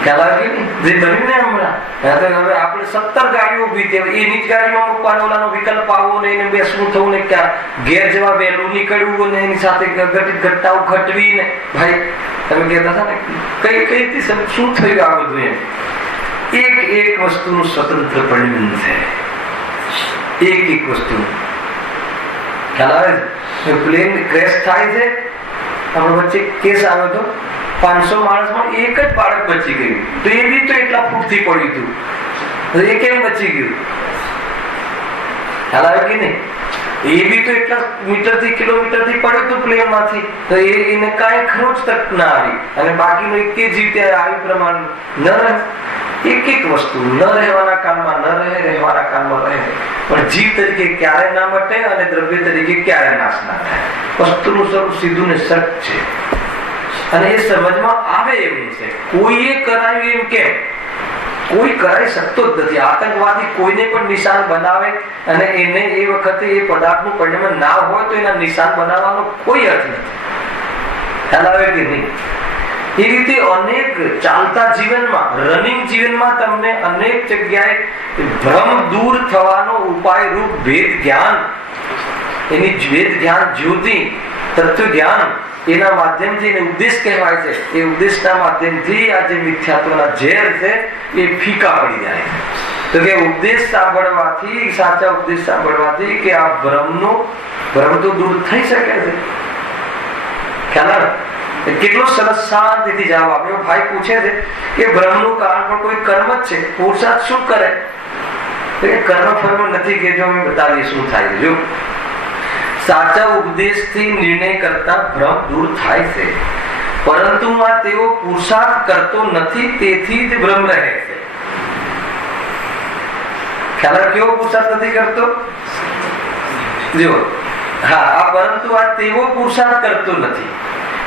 ખ્યાલ આવી ને જે બન્યું ને હમણાં. હવે આપણે 17 ગાડીઓ ઉભી થઈ, એની જ ગાડીમાં મૂકવાનો ઓલાનો વિકલ્પ આવવો ને એને બેસવું થવું ને ક્યાં ઘેર જવા વહેલું નીકળવું ને એની સાથે ઘટનાઓ ઘટવી ને. ભાઈ તમે કહેતા હતા ને કઈ શું થયું આ બધું? એમ એક વસ્તુનું સ્વતંત્ર પરિણામ છે. એક વસ્તુ ખ્યાલ આવે છે. પ્લેન ક્રેશ થાય છે, આપણા વચ્ચે કેસ આવ્યો હતો, 500 માણસમાં એક જ બાળક બચી ગયું. તો એ બી તો એટલા ફૂટથી પડ્યું હતું, એ કેમ બચી ગયું? ખ્યાલ આવે કે નહીં? એ બી તો એટલા મીટરથી કિલોમીટરથી પડ્યું હતું પ્લેનમાંથી, તો એને કાંઈ ખરોચ તક ના આવી અને બાકીનો એક જીવ ત્યાં આવ્યું પ્રમાણ ન રહે. એક વસ્તુ ન રહેવાના કાળમાં ન રહે, રહેવાના કાળમાં રહે. પણ જીવ તરીકે ક્યારે ના મટે અને દ્રવ્ય તરીકે ક્યારે નાશ ના થાય. વસ્તુનું સ્વરૂપ સીધું ને સચ છે અને એ સમજમાં આવે એવું છે. કોઈએ કરાયું એમ કેમ? કોઈ કરાઈ શકતો જ નથી. આતંકવાદી કોઈને પણ નિશાન બનાવે અને એને એ વખતે એ પદાર્થનું પરિણામ ના હોય તો એના નિશાન બનાવવાનો કોઈ અર્થ નથી. ખ્યાલ આવે કે નહીં? એ રીતે અનેક ચાલતા જીવનમાં, રનિંગ જીવનમાં તમને અનેક જગ્યાએ ભ્રમ દૂર થવાનો ઉપાય રૂપ ભેદ જ્ઞાન, એની ભેદ જ્ઞાન જ્યોતિ, તત્વ જ્ઞાન, એના માધ્યમથી એને ઉપદેશ કહેવાય છે. એ ઉપદેશના માધ્યમથી આ જે મિથ્યાત્વના ઝેર છે એ ફીકા પડી જાય છે. તો કે ઉપદેશ સાંભળવાથી, સાચા ઉપદેશ સાંભળવાથી કે આ ભ્રમ તો દૂર થઈ શકે છે. ખ્યાલ કેટલો સરસ શાંતિથી જવાબ આપ્યો. ભાઈ પૂછે છે કે ભ્રમનું કારણ પણ કોઈ કર્મ જ છે, પુરુષાર્થ શું કરે? કર્મ ફર્મ નથી કે જો અમે બતાવીએ શું થાય છે. જો સાચા ઉપદેશથી નિર્ણય કરતા ભ્રમ દૂર થાય છે, પરંતુ આ તેઓ પુરુષાર્થ કરતો નથી, તેથી જ ભ્રમ રહે છે. ખ્યાલ કેવો પુરુષાર્થ નથી કરતો? જો હા, પરંતુ આ તેવો પુરુષાર્થ કરતો નથી.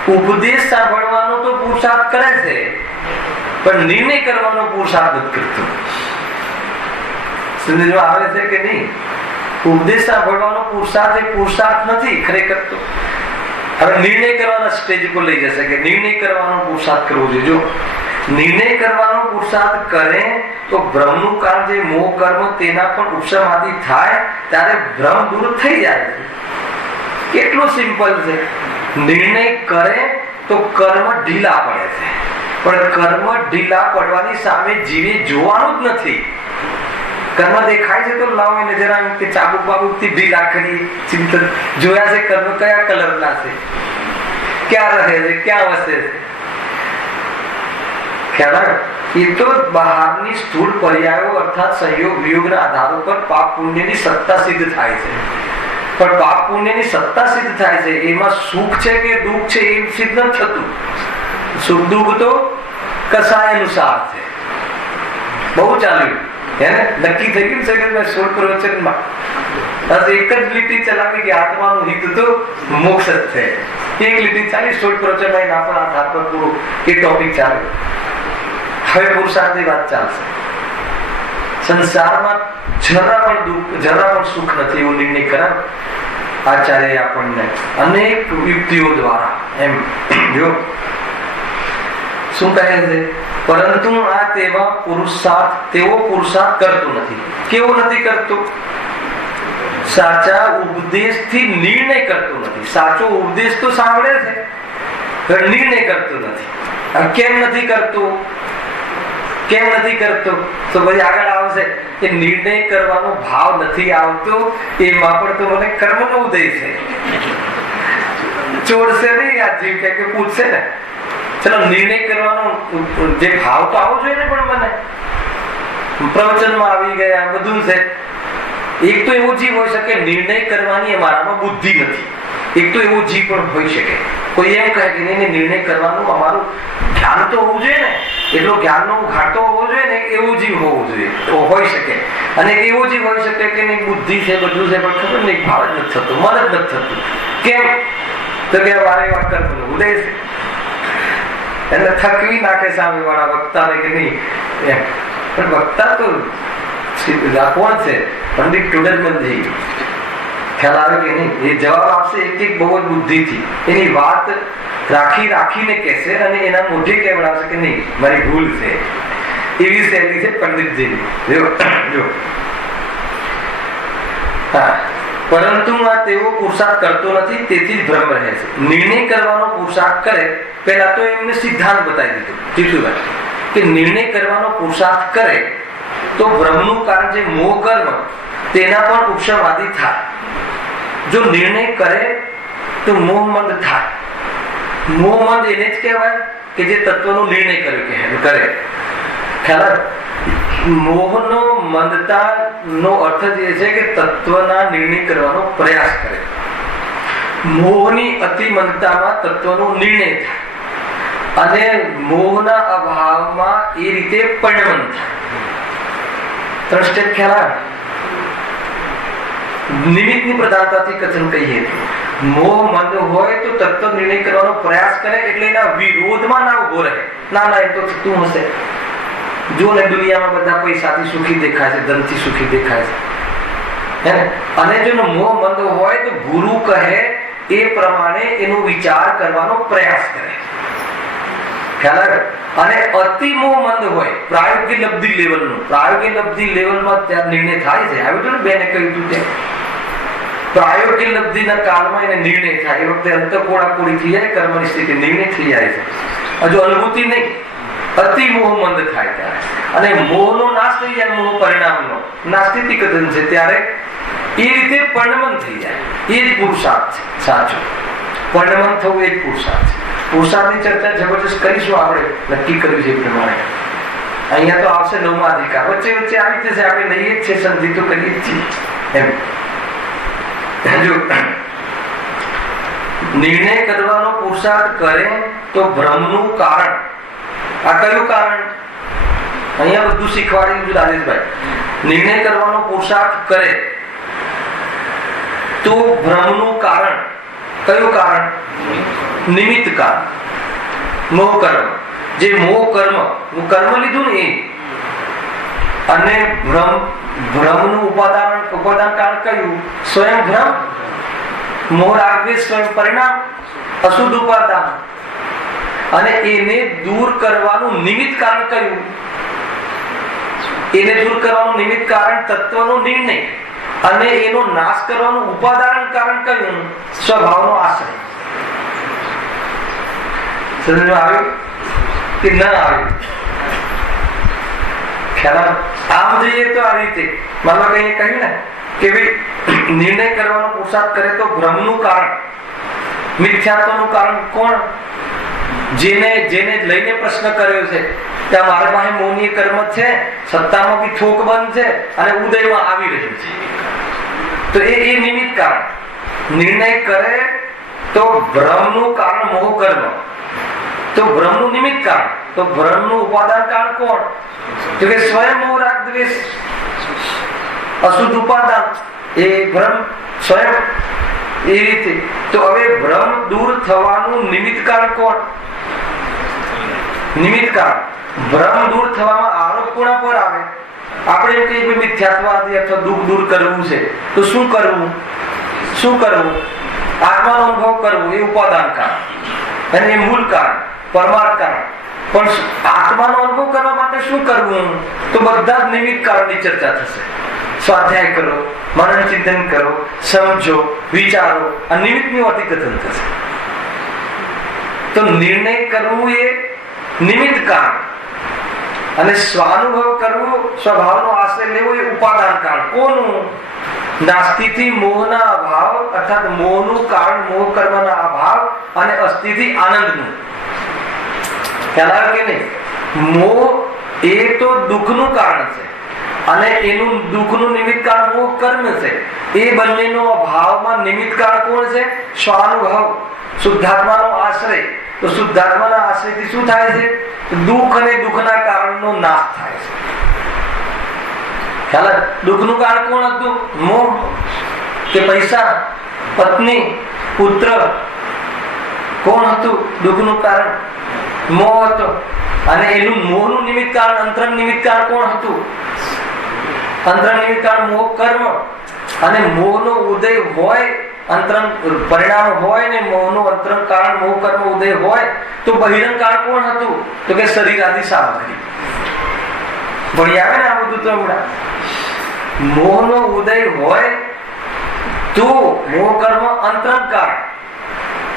ઉપદેશ સાંભળવાનો તો પુરુષાર્થ કરે છે, પણ નિર્ણય કરવાનો પુરુષાર્થ નથી કરતો. સમજવા આવે છે કે નહીં? ઉપદેશ સાંભળવાનો પુરુષાર્થ નથી ખરેખર. તો હવે નિર્ણય કરવાના સ્ટેજ પર લઈ જશે કે નિર્ણય કરવાનો પુરુષાર્થ કરવો જોઈએ. જો નિર્ણય કરવાનો પુરુષાર્થ કરે તો ભ્રમનું કારણ જે મોહ કર્મ તેના પણ ઉપશમ આદિ થાય ત્યારે ભ્રમ દૂર થઈ જાય છે. કેટલું સિમ્પલ છે. નિર્ણય કરે તો કર્મ ઢીલા પડે છે, પણ કર્મ ઢીલા પડવાની સામે જીવે જોવાનું જ નથી. કર્મ દેખાય છે તો લાવો એને જરા કે ચાબુક બાબુકથી ઢીલા કરી ચિંતન જોયા છે. કર્મ કયા કલરના છે, ક્યાં રહે છે, ક્યાં વસે છે? ખ્યાલ? એ તો બહારની સ્થૂળ પર્યાયો અર્થાત સંયોગ વિયોગના આધારો પર પાપ પુણ્યની સત્તા સિદ્ધ થાય છે. પણ પાપ પુણ્યની સત્તા સિદ્ધ થાય છે, એમાં સુખ છે કે દુઃખ છે એ સિદ્ધ નથી થતું. સુખ દુઃખ તો કસાય અનુસાર છે. બહુ ચાલ્યું એને નક્કી થઈ ગયું શરીરમાં 16 પ્રવચનમાં બસ એક જ લીટી ચલાવી કે આત્માનું હિત તો મોક્ષ જ છે. એક લીટી ચાલી 16 પ્રવચનમાં એના પર આધાર પર પૂરો એ ટોપિક ચાલ્યો. હવે પુરુષાર્થની વાત ચાલશે. સંસારમાં જરા પણ દુઃખ, જરા પણ સુખ નથી એવો નિર્ણય કરાવ આચાર્ય આપણને અનેક યુક્તિઓ દ્વારા એમ જો શું કહે છે? પરંતુ આ તેવો પુરુષાર્થ કરતો નથી. કેવો નથી કરતો? સાચા ઉપદેશથી નિર્ણય કરતો નથી. સાચો ઉપદેશ તો સાંભળે છે, નિર્ણય કરતો નથી. કેમ નથી કરતો? કેમ નથી કરતો? તો પછી આગળ આવશે કે નિર્ણય કરવાનો ભાવ નથી આવતો, એમાં પણ તો મને કર્મનો ઉદય છે. ચોરશે નહીં આ જીવ, કે પૂછશે ને, ચલો નિર્ણય કરવાનો જે ભાવ તો આવવો જોઈએ ને, પણ મને પ્રવચનમાં આવી ગયા બધું છે. એક તો એવો જીવ હોઈ શકે નિર્ણય કરવાની અમારામાં બુદ્ધિ નથી. એક તો એવો જીવ પણ હોઈ શકે, કોઈ એમ કહે કે નહીં, નિર્ણય કરવાનું અમારું જ્ઞાન તો હોવું જોઈએ ને, એટલો જ્ઞાનનો ઘાટો હોવો જોઈએ ને, એવો જીવ હોવો જોઈએ, તો હોઈ શકે. અને એવો જીવ હોઈ શકે કે નહીં, બુદ્ધિ છે, બધું છે, પણ ખબર નહીં, ભાવ જ નથી થતો, મન જ નથી થતું. કેમ? તો કે વારે વાર કર્મનો ઉદય છે, એટલે થકવી નાખે સામે વાળા વક્તાને કે નહીં. પણ વક્તા તો કોણ છે? પંડિત ટુડલમલજી. ખ્યાલ આવે કે નહીં? એ જવાબ આપશે એક એક બહુ જ બુદ્ધિથી, એની વાત રાખીને કહેશે અને એના મોઢે કહેવડાવશે કે નહીં, મારી ભૂલ છે. એવી શૈલી છે પંડિતજીની. જો હા, પરંતુ તેઓ પુરુષાર્થ કરતો નથી, તેથી જ ભ્રમ રહે છે. નિર્ણય કરવાનો પુરુષાર્થ કરે, પહેલા તો એમને સિદ્ધાંત બતાવી દીધું કે નિર્ણય કરવાનો પુરુષાર્થ કરે તો ભ્રમનું કારણ જે મોહ કર્મ, તેના પણ ઉપશમાદી થાય. જો નિર્ણય કરે તો મોહમંદ થાય. મોહમંદ એને જ કહેવાય કે જે તત્વનો નિર્ણય કરે. ખ્યાલ? મોહનો મંદતા નો અર્થ જ એ છે કે તત્વના નિર્ણય કરવાનો પ્રયાસ કરે. મોહની અતિમંદતામાં તત્વનો નિર્ણય થાય અને મોહના અભાવમાં એ રીતે પરિણમન થાય. 3 સ્ટેપ ખ્યાલ? નિમિત્તની પ્રધાનતાથી કથન કહીએ તો મોહ મંદ હોય તો તત્વ નિર્ણય કરવાનો પ્રયાસ કરે, એટલે એના વિરોધમાં ના ઉભો રહે. ના, એ તો થતું હશે. જો ને દુનિયામાં બધા પૈસાથી સુખી દેખાય છે, ધનથી સુખી દેખાય છે, અને જો મોહ મંદ હોય તો ગુરુ કહે એ પ્રમાણે એનો વિચાર કરવાનો પ્રયાસ કરે. ખ્યાલ? અને અતિ મોહમંદ હોય, પ્રાયોગિક લબ્ધિ લેવલનું, પ્રાયોગિક લબ્ધિ લેવલમાં ત્યાં નિર્ણય થાય છે. આવ્યું હતું ને બેને કહ્યું હતું તે પ્રાયોગિક લબ્ધિના કાળમાં એને નિર્ણય થાય. એ વખતે અંતકોળાકોળી થઈ જાય, કર્મની સ્થિતિ નિર્ણય થઈ જાય છે, હજુ અનુભૂતિ નહીં. અતિ મોહમંદ થાય ત્યારે, અને મોહનો નાશ થઈ જાય, મોહ પરિણામનો નાસ્તિક કથન છે, ત્યારે એ રીતે પરિણમન થઈ જાય. એ જ પુરુષાર્થ છે સાચો. પરિણમન થવું એ જ પુરુષાર્થ છે. પુરુષાર્થની ચર્ચા જબરજસ્ત કરીશું, આપણે નક્કી કર્યું છે એ પ્રમાણે. અહીંયા તો આવશે 9મા અધિકાર. વચ્ચે આવી રીતે આપણે લઈએ જ છે, સંધિ તો કરીએ જ છીએ. એમ જો નિર્ણય કરવાનો પુરુષાર્થ કરે તો ભ્રમનું કારણ, આ કયું કારણ? અહીંયા બધું શીખવાડી દીધું રાજેશભાઈ. નિર્ણય કરવાનો પુરુષાર્થ કરે તો ભ્રમનું કારણ, કયું કારણ? નિમિત્ત કારણ, મોહ કર્મ. જે મોહ કર્મ લીધું ને એ, અને ભ્રમનું ઉપાદાન કારણ કયું? સ્વયં ભ્રમ. મોહ રાગદ્વેષ સ્વયં પરિણામ, અશુદ્ધ ઉપાદાન. અને એને દૂર કરવાનું નિમિત્ત કારણ કયું? એને દૂર કરવાનું નિમિત્ત કારણ તત્વનો નિર્ણય, અને એનો નાશ કરવાનું ઉપાદાન કારણ કયું? સ્વભાવનો આશ્રય. સમજ આવ્યું કે ન આવ્યું? ખ્યાલ? આમ જોઈએ તો આ રીતે માનો કઈ કહ્યું ને કે ભાઈ નિર્ણય કરવાનો પુરુષાર્થ કરે તો ભ્રમનું કારણ, મિથ્યાત્વનું કારણ કોણ? જેને લઈને પ્રશ્ન કર્યો છે કે મારા પાસે મોહની કર્મ છે, સત્તામાં બી થોક બંધ છે અને ઉદયમાં આવી રહ્યું છે, તો એ નિમિત્ત કારણ. નિર્ણય કરે તો ભ્રમનું કારણ મોહ કર્મ, તો ભ્રમનું નિમિત્ત કારણ, તો ભ્રમનું ઉપાદાન કારણ કોણ? તો કે સ્વયં મોહ રાગ દ્વેષ, અશુદ્ધ ઉપાદાન, એ ભ્રમ સ્વયં. એ રીતે તો હવે ભ્રમ દૂર થવાનું નિમિત્ત કારણ કોણ? નિમિત્ત કારણ. ભ્રમ દૂર થવામાં આરોપ કોના પર આવે? આપણે એમ કહીએ મિથ્યાત્વવાદી અથવા દુઃખ દૂર કરવું છે, તો શું કરવું? આત્માનો અનુભવ કરવો, એ ઉપાદાન કારણ અને એ મૂળ કારણ, પરમાર્થ કારણ. પણ આત્માનો અનુભવ કરવા માટે શું કરવું? તો બધા જ નિમિત્ત કારણની ચર્ચા થશે. સ્વાધ્યાય કરો, મનન ચિંતન કરો, સમજો, વિચારો, આ નિમિત્તનું અર્થઘટન થશે. તો નિર્ણય કરવું એ નિમિત્ત કારણ અને સ્વાનુભવ કરવું, સ્વભાવનો આશ્રય લેવો એ ઉપાદાન કારણ. કોનું? નાસ્તિથી મોહના અભાવ અર્થાત મોહનું કારણ મોહ કર્મના અભાવ અને અસ્થિથી આનંદનું. ખ્યાલ આવે કે નહીં? મોહ એ તો દુઃખનું કારણ છે અને એનું દુઃખનું નિમિત્ત કારણ મોહ કર્મ છે. એ બંનેનો અભાવમાં નિમિત્ત કારણ કોણ છે? સ્વાનુભવ, શુદ્ધાત્માનો આશ્રય. તો શુદ્ધાત્માના આશ્રયથી શું થાય છે? દુઃખ અને દુઃખના કારણનો નાશ થાય છે. ખ્યાલ? દુઃખનું કારણ કોણ હતું? મોહ કે પૈસા, પત્ની, પુત્ર? કોણ હતું દુઃખનું કારણ? મોહ હતો. અને એનું મોહનું નિમિત્ત કારણ, અંતરંગ નિમિત્ત કારણ કોણ હતું? અંતરંગ નિમિત્ત કારણ મોહ કર્મ. અને મોહનો ઉદય હોય, અંતરંગ પરિણામ હોય ને મોહનું અંતરંગ કારણ મોહ કર્મ ઉદય હોય તો બહિરંગ કારણ કોણ હતું? તો કે શરીર આદિ સામગ્રી. ભણી આવે ને આ બધું તો હમણાં. મોહનો ઉદય હોય તો મોહ કર્મ અંતરંગ કારણ,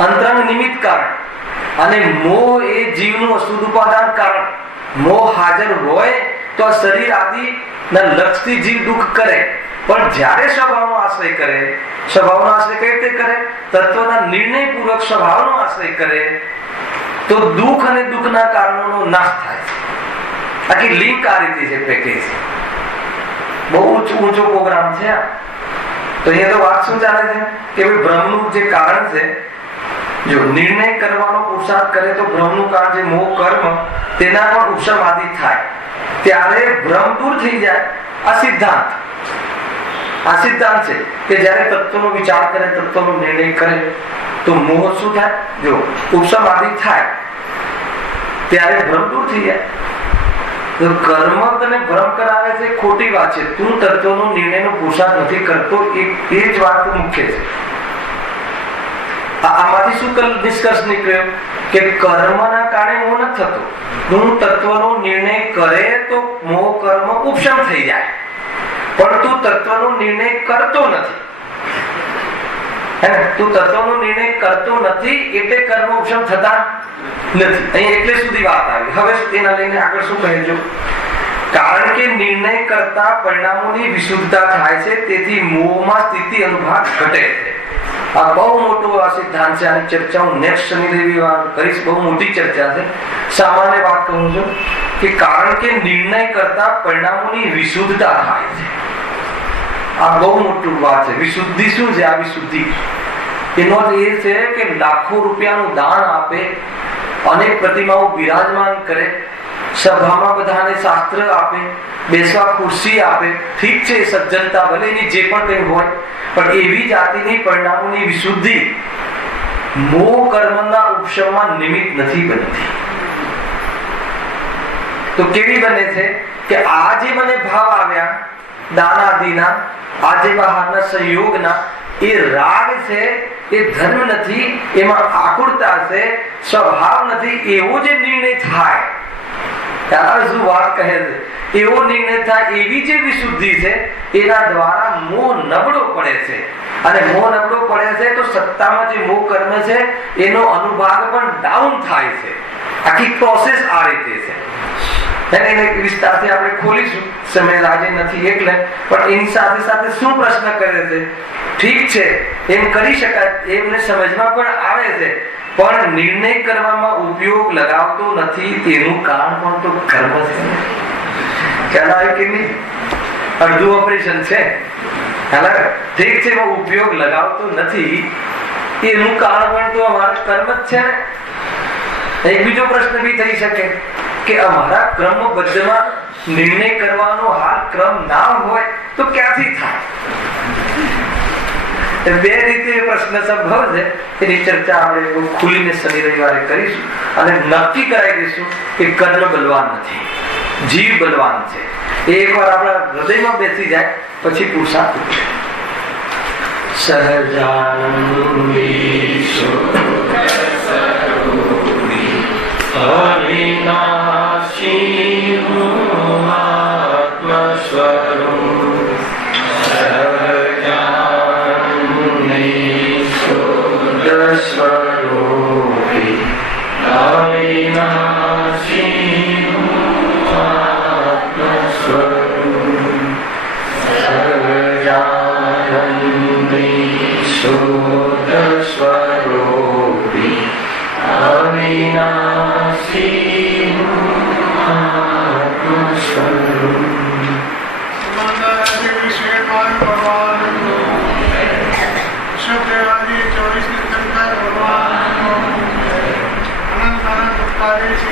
અંતરંગ નિમિત્ત કારણ. અને મોહ એ જીવનું અશુદ્ધ ઉપાદાન કારણ. મોહ હાજર હોય તો આ શરીર આદિ ના લક્ષથી જીવ દુઃખ કરે. પણ જ્યારે સ્વભાવનો આશ્રય કરે, સ્વભાવનો આશ્રય કઈ રીતે કરે? તત્વના નિર્ણય પૂર્વક સ્વભાવનો આશ્રય કરે તો દુઃખ અને દુઃખના કારણોનો નાશ થાય છે. આખી લિંક આ રીતે છે, પેકેજ. બહુ ઊંચો પ્રોગ્રામ છે. તો અહીંયા તો વાત શું ચાલે છે કે ભાઈ ભ્રમનું જે કારણ છે, જો નિર્ણય કરવાનો પુરુષાર્થ કરે તો ભ્રમનું કારણ જે મોહ કર્મ તેના પણ ઉપશમાદિ થાય ત્યારે ભ્રમ દૂર થઈ જાય. આ સિદ્ધાંત છે કે જ્યારે તત્વનો વિચાર કરે, તત્વનો નિર્ણય કરે તો મોહ શું થાય? જો ઉપશમાદિ થાય ત્યારે ભ્રમ દૂર થઈ જાય. તો કર્મ તને ભ્રમ કરાવે છે, ખોટી વાત છે. તું તત્વનો નિર્ણયનો પુરુષાર્થ નથી કરતો, એ જ વાત મુખ્ય છે. આમાંથી શું નિષ્કર્ષ નીકળ્યો કે કર્મના કારણે મોહ નથી થતો. તું તત્વનો નિર્ણય કરે તો મોહ કર્મ ઉપશમ થઈ જાય, પણ તું તત્વનો નિર્ણય કરતો નથી. તું તત્વનો નિર્ણય કરતો નથી એટલે કર્મ ઉપશમ થતા નથી. અહીં એટલે સુધી વાત આવી. હવે એના લઈને આગળ શું કહેજો? કારણ કે નિર્ણય કરતા પરિણામોની વિશુદ્ધતા થાય છે, તેથી મોહમાં સ્થિતિ અનુભાગ ઘટે છે. આ બહુ મોટો આ સિદ્ધાંત છે. આની ચર્ચા હું નેક્સ્ટ શનિ રવિવાર કરીશ. બહુ મોટી ચર્ચા છે. સામાન્ય વાત કહું છું કે કારણ કે નિર્ણય કરતા પરિણામોની વિશુદ્ધતા થાય છે. આ બહુ મોટું વાત છે. વિશુદ્ધિ શું છે? આ વિશુદ્ધિ એનો અર્થ એ છે કે લાખો રૂપિયાનું દાન આપે, અનેક પ્રતિમાઓ બિરાજમાન કરે, સભામાં બધાને શાસ્ત્ર આપે, બેસવા ખુરશી આપે. ઠીક છે, સજ્જનતા ભલે એની જે પણ કંઈ હોય, પણ એવી જાતિની પરિણામોની વિશુદ્ધિ મોહ કર્મના ઉપશમમાં નિમિત્ત નથી બનતી. તો કેવી બને છે કે આ જે મને ભાવ આવ્યા દાનાદિના, આ જે બહારના સંયોગના, એ રાગ છે, એ ધર્મ નથી, એમાં આકુરતા છે, સ્વભાવ નથી. એવો જે નિર્ણય થાય, ત્યારે શું વાત કહે છે, એવો નિર્ણય થાય, એવી જે વિશુદ્ધિ છે એના દ્વારા મોહ નબળો પડે છે. અને મોહ નબળો પડે છે તો સત્તામાં જે મોહ કર્મ છે એનો અનુભાગ પણ ડાઉન થાય છે. આખી પ્રોસેસ આ રીતે છે. એને વિસ્તારથી આપણે ખોલીશું, સમય આજે નથી એટલે. પણ એની સાથે સાથે શું પ્રશ્ન કરે છે? ઠીક છે, એમ કરી શકાય, એમને સમજમાં પણ આવે છે, પણ નિર્ણય કરવામાં ઉપયોગ લગાવતો નથી. તેનું કારણ પણ તો કર્મ છે. ખ્યાલ આવે કે નહીં? અડધું ઓપરેશન છે. ઠીક છે, એમાં ઉપયોગ લગાવતો નથી, એનું કારણ પણ તો અમારા કર્મ જ છે ને. એક બીજો પ્રશ્ન બી થઈ શકે કે અમારા ક્રમબદ્ધમાં નિર્ણય કરવાનો હાલ ક્રમ ના હોય તો ક્યાંથી થાય? બે રીતે પ્રશ્ન સંભવ છે. એની ચર્ચા આપણે ખુલીને શનિ રવિવારે કરીશું અને નક્કી કરાવી દઈશું કે કર્મ બલવાન નથી, જીવ બલવાન છે. એકવાર આપણા હૃદયમાં બેસી જાય પછી પુરુષાર્થ ઉઠે. અવિનાશી આત્મ સ્વરૂપ આવે છે